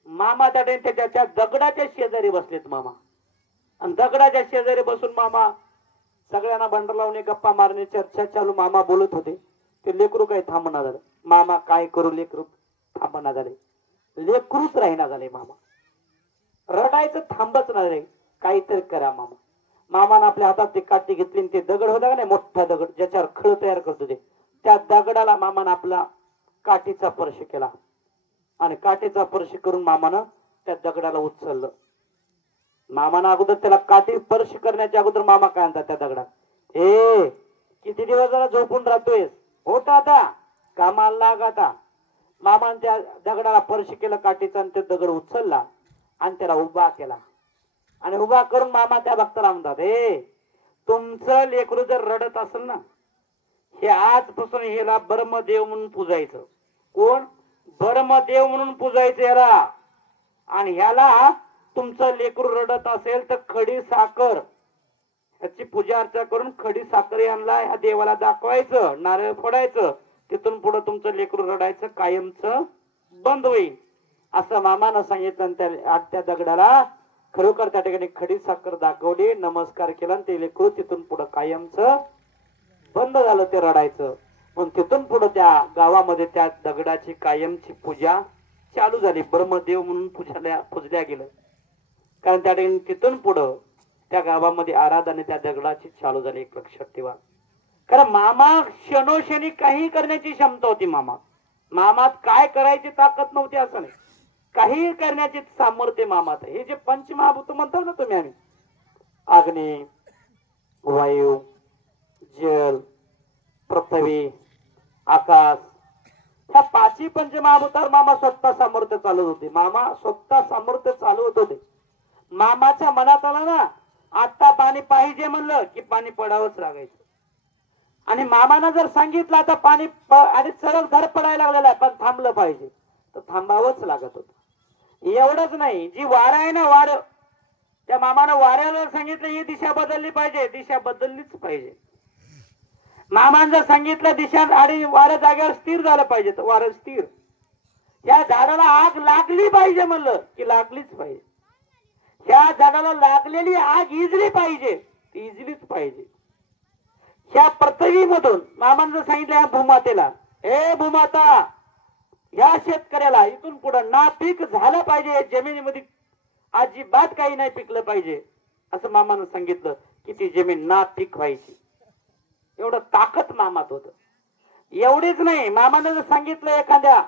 मामा त्या त्या दगडाच्या शेजारी बसलेत मामा. आणि दगडाच्या शेजारी बसून मामा सगळ्यांना भांडर लावणे, गप्पा मारणे, चर्चा चालू. मामा बोलत होते. ते लेकरू काही थांबना झालं. मामा काय करू, लेकरू थांबना झाले, लेकरूच राहिना झाले. मामा रडायचं थांबच नाही, काहीतरी करा मामा. मामानं आपल्या हातात ती काठी घेतली, आणि ते दगड होता का नाही, मोठा दगड ज्याच्यावर खळ तयार करत होते, त्या दगडाला मामानं आपला काठीचा स्पर्श केला. आणि काठीचा स्पर्श करून मामानं त्या दगडाला उचललं. मामानं अगोदर त्याला काठी स्पर्श करण्याच्या अगोदर मामा काय म्हणतात त्या दगडात, ए किती दिवस जरा झोपून राहतोय, होत आता कामाला लाग आता. मामानं त्या दगडाला स्पर्श केला काठीचा, आणि ते दगड उचलला आणि त्याला उभा केला. आणि उभा करून मामा त्या भक्ताला म्हणतात, हे तुमचं लेकरू जर रडत असेल ना, हे आजपासून ह्याला ब्रह्मदेव म्हणून पूजायचं. कोण? ब्रह्मदेव म्हणून पूजायचं ह्याला. आणि ह्याला तुमचं लेकरू रडत असेल तर खडी साखर ह्याची पूजा अर्चा करून खडी साखर यांना ह्या देवाला दाखवायचं, नारळ फोडायचं. तिथून पुढे तुमचं लेकरू रडायचं कायमचं बंद होईल असं मामानं सांगितलं. आणि त्या दगडाला खरोखर त्या ठिकाणी खडी साखर दाखवली, नमस्कार केला, आणि ते लेकरू तिथून पुढे कायमचं बंद झालं ते रडायचं. मग तिथून पुढे त्या गावामध्ये त्या दगडाची कायमची पूजा चालू झाली. ब्रह्मदेव म्हणून पूजल्या गेलं. कारण त्या ठिकाणी तिथून पुढं त्या गावामध्ये आराधना त्या दगडाची चालू झाली. एक लक्षात ठेवा. कारण मामा क्षणोक्षणी काही करण्याची क्षमता होती. मामात काय करायची ताकद नव्हती असं नाही, काही करण्याची सामर्थ्य मामात. हे जे पंचमहाभूत म्हणतो ना तुम्ही, आम्ही अग्नी, वायू, जल, पृथ्वी, आकाश, ह्या 5ही पंचमहाभूतावर मामा स्वतः सामर्थ्य चालवत होते. मामा स्वतः सामर्थ्य चालवत होते. मामाच्या मनात आला ना, आता पाणी पाहिजे म्हणलं की पाणी पडावंच लागायचं. आणि मामानं जर सांगितलं आता पाणी आणि सरळ घर पडायला लागलेलं आहे पण थांबलं पाहिजे तर थांबावंच लागत होतं. एवढंच नाही, जी वारं आहे ना वारं, त्या मामानं वाऱ्याला सांगितलं ही दिशा बदलली पाहिजे, दिशा बदललीच पाहिजे. मामानं जर सांगितलं दिशा आणि वारं जागेवर स्थिर झालं पाहिजे तर वारं स्थिर. या झाडाला आग लागली पाहिजे म्हणलं की लागलीच पाहिजे. ह्या झाडाला लागलेली आग इजली पाहिजे ती इजलीच पाहिजे. ह्या पृथ्वीमधून मामानं जर सांगितलं या भूमातेला, हे भूमाता या शेतकऱ्याला इथून पुढे नापीक झालं पाहिजे, या जमिनीमध्ये अजिबात काही नाही पिकलं पाहिजे असं मामानं सांगितलं की ती जमीन नापीक व्हायची. एवढं ताकद मामात होत. एवढीच नाही, मामानं जर सांगितलं एखाद्या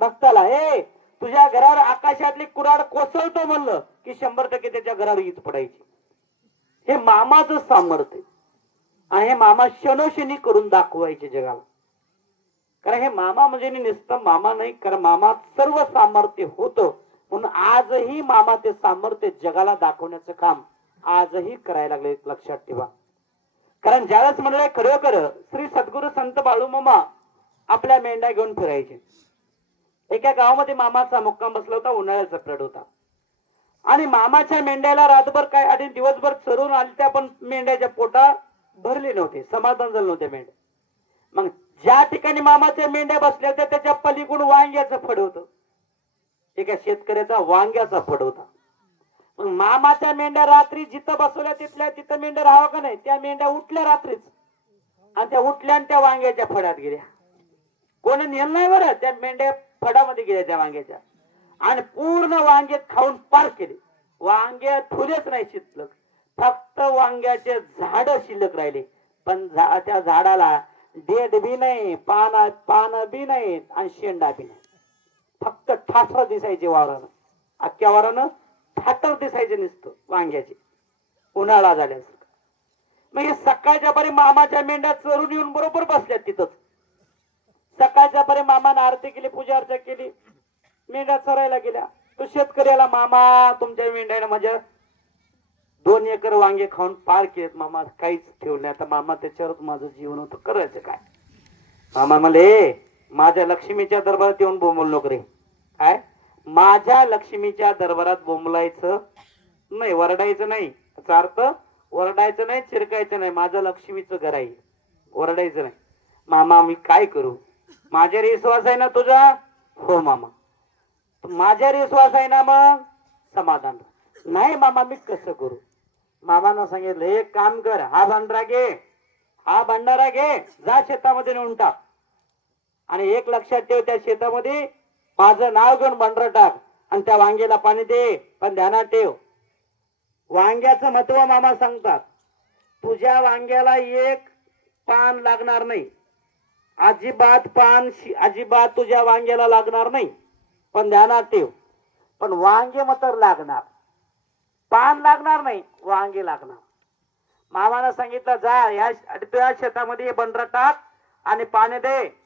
भक्ताला, हे तुझ्या घरावर आकाशातली कुऱ्हाड कोसळतो म्हणलं की 100% त्याच्या घरावर वीज पडायची. हे मामाचं सामर्थ्य आणि हे मामा क्षणोक्षणी करून दाखवायचे जगाला. कारण हे मामा म्हणजे नुसतं मामा नाही, कारण मामा सर्व सामर्थ्य होतं म्हणून आजही मामा ते सामर्थ्य जगाला दाखवण्याचं काम आजही करायला लागले. लक्षात ठेवा. कारण ज्यावेळेस म्हणलं खरोखर श्री सद्गुरू संत बाळूमामा आपल्या मेंढ्या घेऊन फिरायचे. एका गावामध्ये मामाचा मुक्काम बसला होता. उन्हाळ्याचा पिरियड होता आणि मामाच्या मेंढ्याला रातभर काय आणि दिवसभर चरून आले त्या पण मेंढ्याच्या पोटा भरले नव्हते, समाधान झालं नव्हते मेंढ्या. मग ज्या ठिकाणी मामाच्या मेंढ्या बसल्या होत्या त्याच्या पलीकडून वांग्याचं फड होतं. एका शेतकऱ्याचा वांग्याचा फड होता. मग मामाच्या मेंढ्या रात्री जिथं बसवल्या तिथं मेंढ्या राहावं का नाही, त्या मेंढ्या उठल्या रात्रीच आणि त्या उठल्या आणि त्या वांग्याच्या फडात गेल्या. कोणी नेलं नाही बरं, त्या मेंढ्या फडामध्ये गेल्या त्या वांग्याच्या आणि पूर्ण वांगे खाऊन पार केले. वांगे फुलेच नाही शिल्लक, फक्त वांग्याचे झाड शिल्लक राहिले. पण त्या झाडाला देठ बी नाही, पान बी नाही आणि शेंडा बी नाही. फक्त ठाठर दिसायचे वावरानं, अख्ख्या वावरानं ठाठर दिसायचे नुसतं वांग्याचे. उन्हाळा झाल्यास मग हे सकाळच्या परी मामाच्या मेंढ्या चरून येऊन बरोबर बसल्यात तिथंच. सकाळच्या परी मामानं आरती केली, पूजा अर्चा केली, मेंढ्या चरायला गेल्या. तो शेतकऱ्याला, मामा तुमच्या मेंढ्याने माझ्या 2 एकर वांगे खाऊन पार केलेत मामा, काहीच ठेवलं नाही. आता मामा त्याच्यावर माझं जीवन होतं, करायचं काय. मामा म्हणले माझ्या लक्ष्मीच्या दरबारात येऊन बोंबल नको रे. काय माझ्या लक्ष्मीच्या दरबारात बोंबलायचं नाही, वरडायचं नाही. याचा अर्थ वरडायचं नाही, चिरकायचं नाही. माझं लक्ष्मीचं घर आहे, वरडायचं नाही. मामा मी काय करू, माझ्यावर विश्वास आहे ना तुझा? हो मामा. माझ्यावर विश्वास आहे ना? मग समाधान. नाही मामा मी कसं करू? मामानं सांगितलं एक काम कर, हा भंडारा घे, जा शेतामध्ये नेऊन टाक आणि एक लक्षात ठेव, त्या शेतामध्ये माझं नाव घेऊन भंडारा टाक आणि त्या वांग्याला पाणी दे. पण ध्यानात ठेव, वांग्याचं महत्व मामा सांगतात, तुझ्या वांग्याला एक पान लागणार नाही, अजिबात तुझ्या वांग्याला लागणार नाही. पण ध्यानात ठेव, पण वांगे मात्र लागणार, पान लागणार नाही, वांगे लागणार. मामानं सांगितलं जा या शेतामध्ये बंडरा टाक आणि पाणी दे.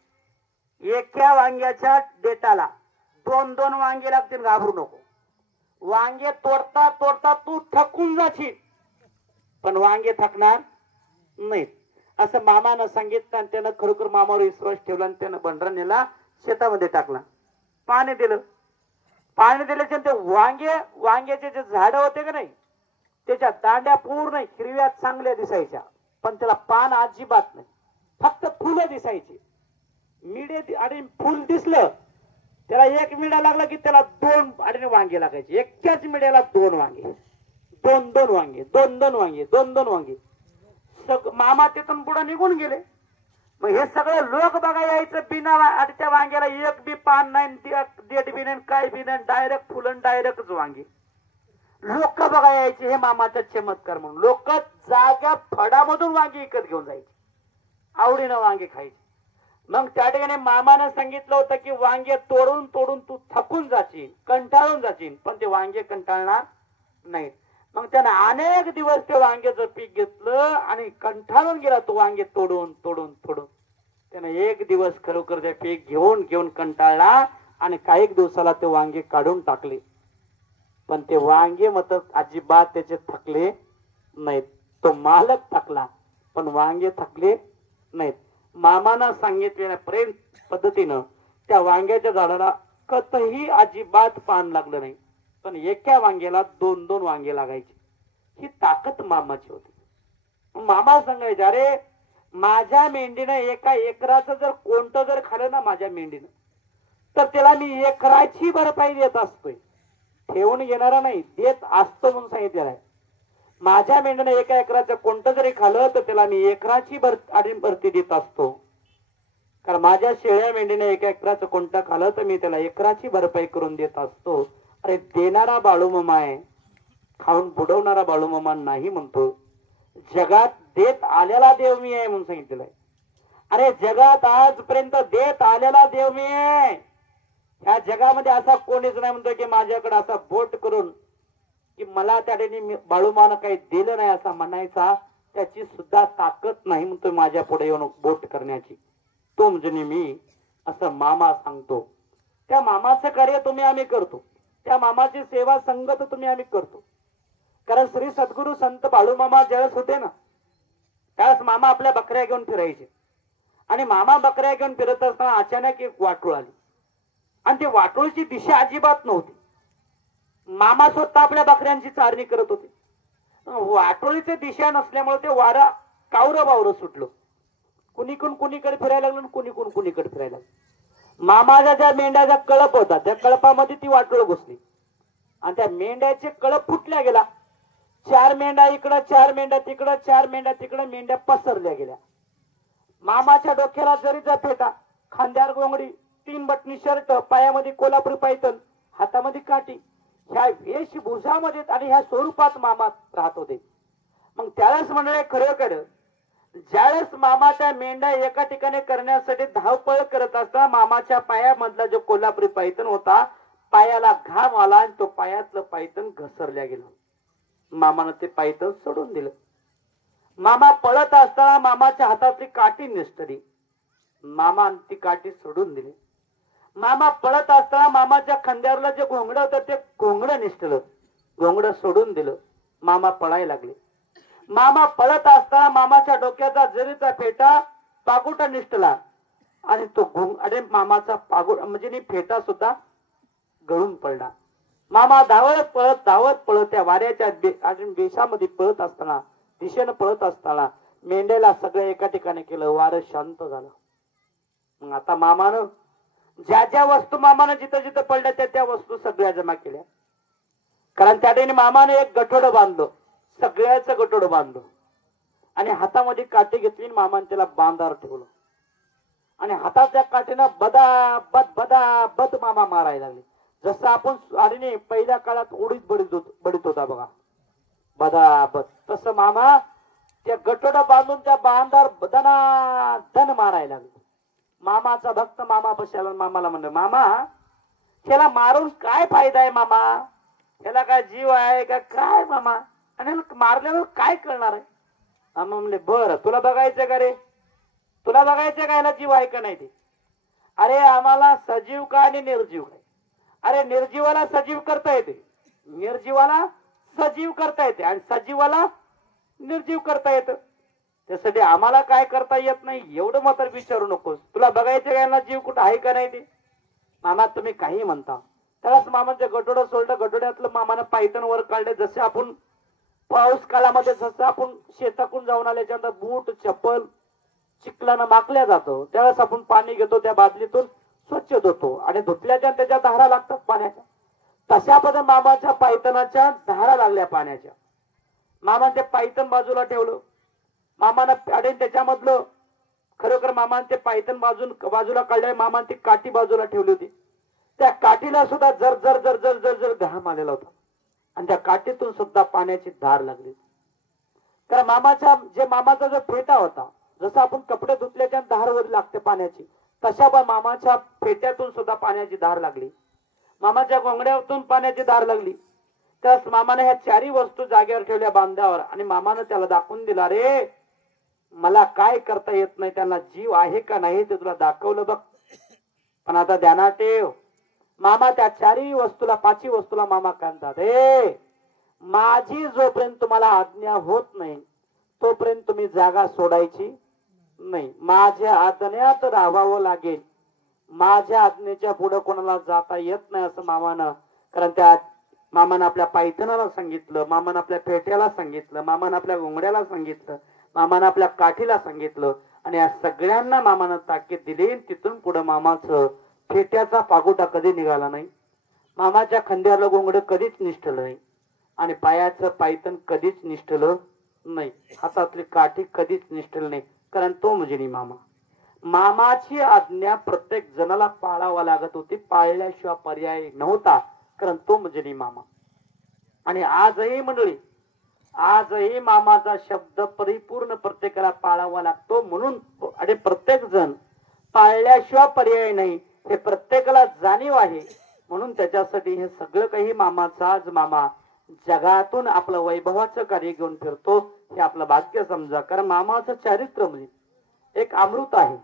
एका वांग्याच्या देटाला 2-2 वांगे लागतील, घाबरू नको. वांगे तोडता तोडता तू थकून जाशील पण वांगे थकणार नाहीत असं मामानं सांगितलं. आणि त्यानं खरोखर मामावर विश्वास ठेवला आणि त्यानं बंडरा नेला, शेतामध्ये टाकला, पाणी दिलं. पाणी दिल्याच्या ते वांग्याचे जे झाड होते का नाही, त्याच्या दांड्या पूर्ण हिरव्या चांगल्या दिसायच्या, पण त्याला पान अजिबात नाही, फक्त फुलं दिसायची. मिडे आणि फुल दिसलं त्याला, एक मिडा लागला की त्याला 2 आणि वांगे लागायचे. एकाच मिड्याला 2 वांगे, 2-2 वांगे, 2-2 वांगे, 2-2 वांगे. मामा तिथून पुढे निघून गेले. मग हे सगळं लोक बघा यायचं, बिना आणि त्या वांग्याला एक बी पान नाही, देठ बी नाही, काय बी नाही, डायरेक्ट फुलं, डायरेक्टच वांगे. लोक बघा यायचे, हे मामाचा चमत्कार म्हणून. लोक जाग्या फडामधून वांगे विकत घेऊन जायचे, आवडीनं वांगे खायचे. मग त्या ठिकाणी मामानं सांगितलं होतं की वांगे तोडून तोडून तू थकून जाशील, कंटाळून जाशील, पण ते वांगे कंटाळणार नाही. मग त्यानं अनेक दिवस ते वांग्याचं पीक घेतलं आणि कंटाळून गेला तो वांगे तोडून तोडून तोडून. त्यानं एक दिवस खरोखर ते पीक घेऊन कंटाळला आणि काही दिवसाला ते वांगे काढून टाकले. पण ते वांगे मात्र अजिबात त्याचे थकले नाहीत. तो मालक थकला पण वांगे थकले नाहीत. मामानं सांगितलेल्या प्रेम पद्धतीनं त्या वांग्याच्या झाडाला कतही अजिबात पान लागलं नाही. पण एका वांग्याला 2-2 वांगे लागायचे. ही ताकद मामाची होती. मामा सांगायचे, अरे माझ्या मेंढीनं एका एकराचं जर कोणतं जर खाल्लं ना माझ्या मेंढीनं, तर त्याला मी एकराची भरपाई देत असतोय. ठेवून घेणारा नाही, देत असतो म्हणून सांगितलेलं आहे. माझ्या मेंढीनं एका एकराचं कोणतं जरी खाल्लं तर त्याला मी एकराची भरती देत असतो. कारण माझ्या शेळ्या मेंढीने एका एकराचं कोणतं खाल्लं तर मी त्याला एकराची भरपाई करून देत असतो. अरे देणारा बाळूमामा आहे, खाऊन बुडवणारा बाळूमामा नाही म्हणतो. जगात देत आलेला देव मी आहे म्हणून सांगितलेलं आहे. अरे जगात आजपर्यंत देत आलेला देव मी आहे. ह्या जगामध्ये असा कोणीच नाही म्हणतो की माझ्याकडे असा बोट करून की मला त्या ठिकाणी बाळूमानं काही दिलं नाही असा म्हणायचा. त्याची सुद्धा ताकद नाही म्हणतो माझ्या पुढे येऊन बोट करण्याची. तो म्हणजे मी असं मामा सांगतो. त्या मामाचं कार्य तुम्ही आम्ही करतो, त्या मामाची सेवा संगत तुम्ही आम्ही करतो. कारण श्री सद्गुरु संत बाळूमामा ज्यावेळेस होते ना, त्यावेळेस मामा आपल्या बकऱ्या घेऊन फिरायचे. आणि मामा बकऱ्या घेऊन फिरत असताना अचानक एक वाटूळ आली आणि ती वाटूळची दिशा अजिबात नव्हती. मामा स्वतः आपल्या बकऱ्यांची चारणी करत होते. वाटोळीची दिशा नसल्यामुळे ते वारा कावरं बावरं सुटलं. कुणीकडून कुणीकडे फिरायला लागलं, कुणीकडून कुणीकडे फिरायला लागलं. मामाच्या ज्या मेंढ्याचा कळप होता त्या कळपामध्ये ती वाटोळ घुसली आणि त्या मेंढ्याचे कळप फुटल्या गेला. 4 मेंढ्या इकडं, 4 मेंढ्या तिकडं, 4 मेंढ्या तिकडं, मेंढ्या पसरल्या गेल्या. मामाच्या डोक्याला जरीचा फेटा, खांद्यावर गोंगडी, 3 बटनी शर्ट, पायामध्ये कोल्हापुरी पैठण, हातामध्ये काठी, ह्या वेशभूषामध्ये आणि ह्या स्वरूपात मामा राहत होते. मग त्यावेळेस मंडळी खरोखर ज्यावेळेस मामाच्या मेंढ्या एका ठिकाणी करण्यासाठी धावपळ करत असताना मामाच्या पायामधला जो कोल्हापुरी पैठण होता, पायाला घाम आला आणि तो पायातलं पैठण घसरल्या गेलं. मामानं ते पैठण सोडून दिलं. मामा पळत असताना मामाच्या हातातली काठी निसटली. मामानं ती काठी सोडून दिली. मामा पळत असताना मामाच्या खांद्यावरला जे घोंगड होतं ते घोंगड निसटलं. घोंगड सोडून दिलं. मामा पळायला लागले. मामा पळत असताना मामाच्या डोक्याचा जरीचा फेटा पागोटा निसटला आणि तो अरे मामाचा पागोट म्हणजे फेटा सुद्धा गळून पडला. मामा धावत पळत त्या वाऱ्याच्या देशामध्ये पळत असताना, दिशेनं पळत असताना मेंढ्याला सगळं एका ठिकाणी केलं. वारं शांत झालं. मग आता मामानं ज्या ज्या वस्तू मामानं जिथं जिथं पडल्या त्या वस्तू सगळ्या जमा केल्या. कारण त्या ठिकाणी मामाने एक गठोडं बांधलं, सगळ्याचं गठोडं बांधलं आणि हातामध्ये काठी घेतली. मामाने त्याला बांधावर ठेवलं आणि हाताच्या काठीनं बद मामा मारायला लागले. जसं आपण आडीने पहिल्या काळात उडीत बडीत होता बघा, बदाबद, तसं मामा त्या गठोडं बांधून त्या बांधावर धन मारायला लागले. मामाचा भक्त मामा बसायला मामाला म्हणलं, मामा त्याला मारून काय फायदा आहे मामा? त्याला काय जीव आहे का काय मामा? आणि मारल्यावर काय करणार आहे? मामा म्हणले, बरं तुला बघायचं का रे? तुला बघायचं का याला जीव आहे का नाही ते? अरे आम्हाला सजीव का आणि निर्जीव काय? अरे निर्जीवाला सजीव करता येते, निर्जीवाला सजीव करता येते आणि सजीवाला निर्जीव करता येतं. त्यासाठी आम्हाला काय करता येत नाही एवढं मात्र विचारू नकोस. तुला बघायचं का यांना जीव कुठं आहे का नाही ते? मामा तुम्ही काही म्हणता. त्यालाच मामाचं गठोडं सोडलं. गठोड्यातलं मामानं पैठण वर काढले. जसे आपण पाऊस काळामध्ये जसं आपण शेतातून जाऊन आल्याच्यानंतर बूट चप्पल चिखलानं माखल्या जातो, त्यावेळेस आपण पाणी घेतो, त्या बादलीतून स्वच्छ धुतो आणि धुतल्याच्या त्याच्या धारा लागतात पाण्याच्या. तशा पद्धतीने मामाच्या पैठणाच्या धारा लागल्या पाण्याच्या. मामाने ते पैठण बाजूला ठेवलं. मामानं आणि त्याच्यामधलं खरोखर मामाने ते पैठण बाजूला काढले. मामाने ती काठी बाजूला ठेवली होती. त्या काठीला सुद्धा जर जर जर जर जर जर घाम आलेला होता आणि त्या काठीतून सुद्धा पाण्याची धार लागली. कारण मामाचा जो फेटा होता, जसं आपण कपडे धुतल्याच्या धारवर लागते पाण्याची, तशा मामाच्या फेट्यातून सुद्धा पाण्याची धार लागली. मामाच्या घोंगड्यातून पाण्याची धार लागली. त्यास मामाने ह्या 4ही वस्तू जागेवर ठेवल्या बांध्यावर आणि मामानं त्याला दाखवून दिला, रे मला काय करता येत नाही, त्यांना जीव आहे का नाही ते तुला दाखवलं बघ. पण आता ध्यानात ठेव, मामा त्या 4ही वस्तूला 5ही वस्तूला मामा काय म्हणतात, माझी जोपर्यंत तुम्हाला आज्ञा होत नाही तोपर्यंत तुम्ही जागा सोडायची नाही. माझ्या आज्ञेत राहावं लागेल. माझ्या आज्ञेच्या पुढे कोणाला जाता येत नाही असं मामानं, कारण त्या मामानं आपल्या पायथनाला सांगितलं, मामानं आपल्या पेट्याला सांगितलं, मामानं आपल्या घोंगड्याला सांगितलं, मामानं आपल्या काठीला सांगितलं आणि या सगळ्यांना मामानं ताकीद दिली. तिथून पुढे मामाचं फेट्याचा पागोटा कधी निघाला नाही, मामाच्या खांद्याला घोंगड कधीच निष्ठलं नाही आणि पायाचं पायथन कधीच निष्ठलं नाही, हातातली काठी कधीच निष्ठलं नाही, कारण तो म्हणजे मामा. मामाची आज्ञा प्रत्येक जणाला पाळावा लागत होती, पाळल्याशिवाय पर्याय नव्हता, कारण तो म्हणजे मामा. आणि आजही मंडळी, आजही मामाचा शब्द परिपूर्ण प्रत्येकाला पाळावा लागतो. म्हणून आणि प्रत्येक जण पाळल्याशिवाय पर्याय नाही हे प्रत्येकाला जाणीव आहे. म्हणून त्याच्यासाठी हे सगळं काही मामाचा, आज मामा जगातून आपलं वैभवाचं कार्य घेऊन फिरतो, हे आपलं भाग्य समजा. कारण मामाचं चारित्र्य म्हणजे एक अमृत आहे.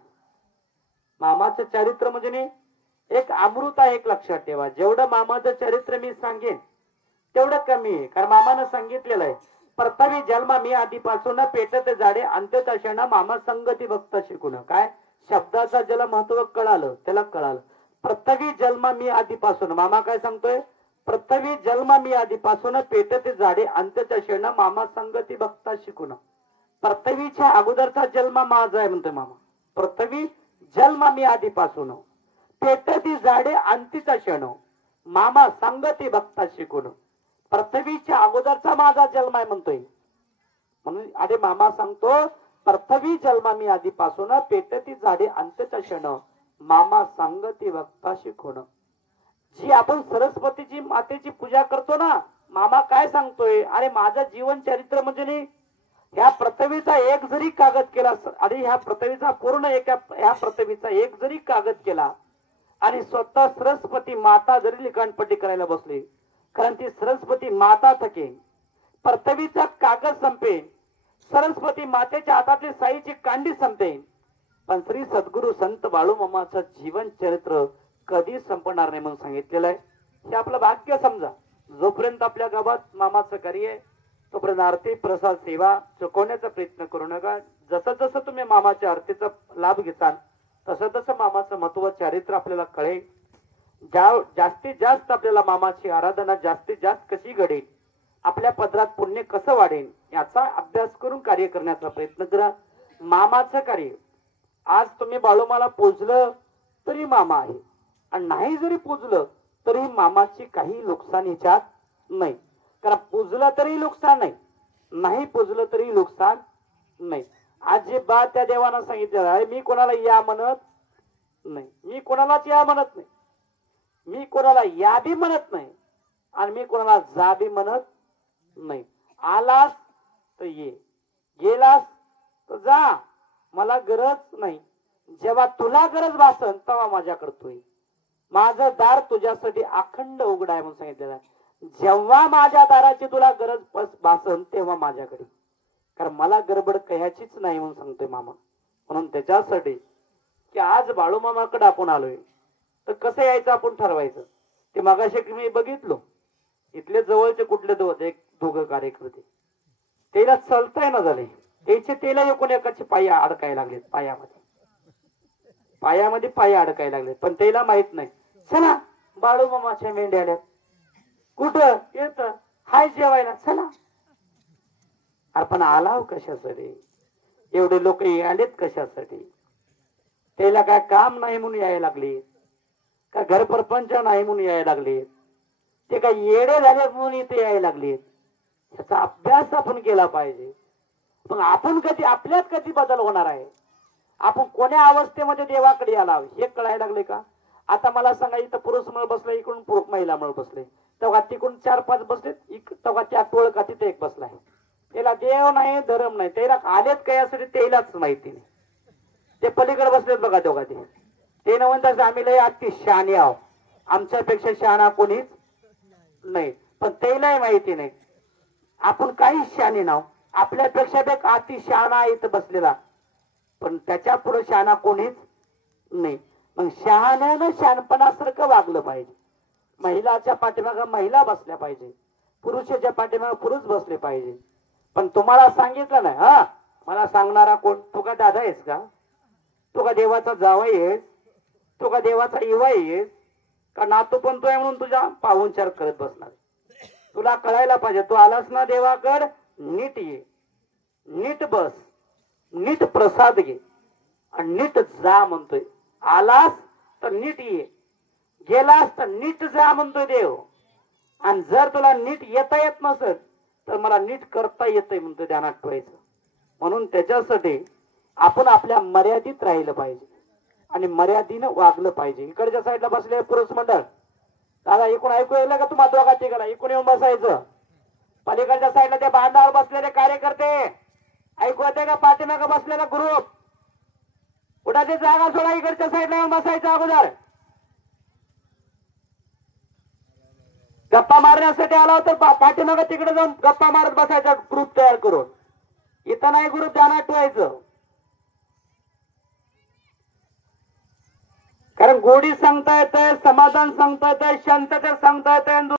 मामाचं चारित्र्य म्हणजे एक अमृत आहे, एक लक्षात ठेवा. जेवढं मामाचं चरित्र मी सांगेन तेवढं कमी आहे. कारण मामानं सांगितलेलं आहे, प्रथमी जन्म मी आधीपासून पेटत जाडे अंत्यदर्शना मामा संगती भक्त शिकून. काय शब्दाचा ज्याला महत्व कळालं त्याला कळालं. पृथ्वी जन्म मी आधीपासून, मामा काय सांगतोय, पृथ्वी जन्म मी आधीपासून पेटत जाडे अंत्यदर्शना मामा संगती भक्त शिकून. पृथ्वीच्या अगोदरचा जन्म माझा आहे म्हणतोय मामा. पृथ्वी जन्म मी आधीपासून पेटती जाडे अंतीचा क्षण मामा संगती भक्ता शिकून. पृथ्वीच्या अगोदरचा माझा जन्म आहे म्हणतोय. म्हणून अरे मामा सांगतो, पृथ्वी जन्म मी आधीपासून पेटती जाडे अंत्यचा क्षण मामा संगती भक्ता शिकून. जी आपण सरस्वतीची मातेची पूजा करतो ना, मामा काय सांगतोय, अरे माझं जीवन चरित्र म्हणजे नाही, ह्या पृथ्वीचा एक जरी कागद केला आणि ह्या पृथ्वीचा पूर्ण ह्या पृथ्वीचा एक जरी कागद केला आणि स्वतः सरस्वती माता जरी लिखाणपट्टी करायला बसली, कारण ती सरस्वती माता थकेन, पृथ्वीचा कागद संपेन, सरस्वती मातेच्या हातातली साईची कांडी संपेन, पण श्री सद्गुरु संत बाळूमामाचं जीवन चरित्र कधी संपणार नाही म्हणून सांगितलेलं आहे. हे आपलं भाग्य समजा. जोपर्यंत आपल्या गावात मामाचं कार्य आहे तोपर्यंत आरती प्रसाद सेवा चुकवण्याचा प्रयत्न करू नका. जसं जसं तुम्ही मामाच्या आरतीचा लाभ घेताल तसं तसं मामाचं महत्व चारित्र्य आपल्याला कळेल. जास्तीत जास्त आपल्याला मामाची आराधना जास्तीत जास्त कशी घडेल, आपल्या पदरात पुण्य कसं वाढेल याचा अभ्यास करून कार्य करण्याचा प्रयत्न करा. मामाचं कार्य आज तुम्ही बाळूमाला पूजलं तरी मामा आहे आणि नाही जरी पूजलं तरी मामाची काही नुकसान ह्याच्यात नाही. कारण पूजलं तरी नुकसान नाही, नाही पूजलं तरी नुकसान नाही. अजिबात त्या देवानं सांगितलेलं आहे, मी कोणाला या म्हणत नाही, मी कोणालाच या म्हणत नाही, मी कोणाला या बी म्हणत नाही आणि मी कोणाला जा बी म्हणत नाही. आलास तर ये, गेलास तर जा, मला गरज नाही. जेव्हा तुला गरज भासन तेव्हा माझ्याकडे तू ये. माझं दार तुझ्यासाठी अखंड उघड आहे म्हणून सांगितलेलं आहे. जेव्हा माझ्या दाराची तुला गरज भासन तेव्हा माझ्याकडे, कारण मला गडबड कशाचीच नाही म्हणून सांगतोय मामा. म्हणून त्याच्यासाठी की आज बाळूमामाकडे आपण आलोय तर कसं यायचं आपण ठरवायचं. ते मगाशी मी बघितलो, इथले जवळचे कुठले एक दोघं कार्यकर्ते त्याला चलताय ना झाले, त्याचे त्याला एकूण एकाचे पाय अडकायला लागलेत, पायामध्ये पाय अडकायला लागले. पण त्याला माहित नाही, चला बाळूमामाच्या मेंढ्या आल्या, कुठं येत हाय जेवायला चला. आपण आलाव कशासाठी, एवढे लोक आलेत कशासाठी, त्याला काय काम नाही म्हणून यायला लागले का, घर परपंच नाही म्हणून यायला लागले, ते काय येडे झाले म्हणून इथे यायला लागले. याचा अभ्यास आपण केला पाहिजे. मग आपण कधी आपल्यात कधी बदल होणार आहे, आपण कोण्या अवस्थेमध्ये देवाकडे यायला हे कळायला लागले का. आता मला सांगा, इथं पुरुष मळ बसलाय, इकडून पुरुष महिला मळ बसले, तेव्हा तिकडून 4-5 बसले, तेव्हा त्या टोळ का तिथे एक बसलाय. त्याला देव नाही धर्म नाही, त्याला आलेत काय यासाठी त्यालाच माहिती नाही. ते पलीकडे बसलेत बघा तेव्हा ते न म्हणतात आम्ही लय अति शहाणे आहो, आमच्यापेक्षा शहाणा कोणीच नाही. पण त्यालाही माहिती नाही आपण काही शहाणे नाव, आपल्यापेक्षा एक अति शहाणा इथं बसलेला, पण त्याच्या पुढे शहाणा कोणीच नाही. मग शहाण्यानं शहाणपणासारखं वागलं पाहिजे. महिलाच्या पाठीमागे महिला बसल्या पाहिजे, पुरुषाच्या पाठीमागे पुरुष बसले पाहिजे. पण तुम्हाला सांगितलं नाही. हा, मला सांगणारा कोण? तू का दादा आहेस का? तू का देवाचा जावई आहेस? तू का देवाचा इवाई आहेस का? नातू पण तो आहे म्हणून तुझ्या पाहुणचार करत बसणार. तुला कळायला पाहिजे, तू आलास ना देवाकड, नीट ये, नीट बस, नीट प्रसाद घे आणि नीट जा म्हणतोय. आलास तर नीट ये, गेलास तर नीट जा म्हणतोय देव. आणि जर तुला नीट येता येत नसेल तर मला नीट करता येतंय म्हणतोय, ध्यानात ठेवायचं. म्हणून त्याच्यासाठी आपण आपल्या मर्यादित राहिलं पाहिजे आणि मर्यादिनं वागलं पाहिजे. इकडच्या साईडला बसले पुरुष मंडळ, दादा इकडून ऐकू येईल का तुम्हाला दोघा तिघाला? इकडून येऊन बसायचं. पलीकडच्या साईडला ते बांधावर बसलेले कार्यकर्ते ऐकू येते का? पाठीमागे बसलेला ग्रुप, कुठाची जागा सोडा, इकडच्या साईडला येऊन बसायचं. अगोदर गप्पा मारण्यासाठी आला तर पाठीमागे तिकडे जाऊन गप्पा मारत बसायचा, ग्रुप तयार करून. इथं नाही ग्रुप, ध्यानात ठेवायचं. कारण गोडी सांगता येते, समाधान सांगता येते, शांतता सांगता येते.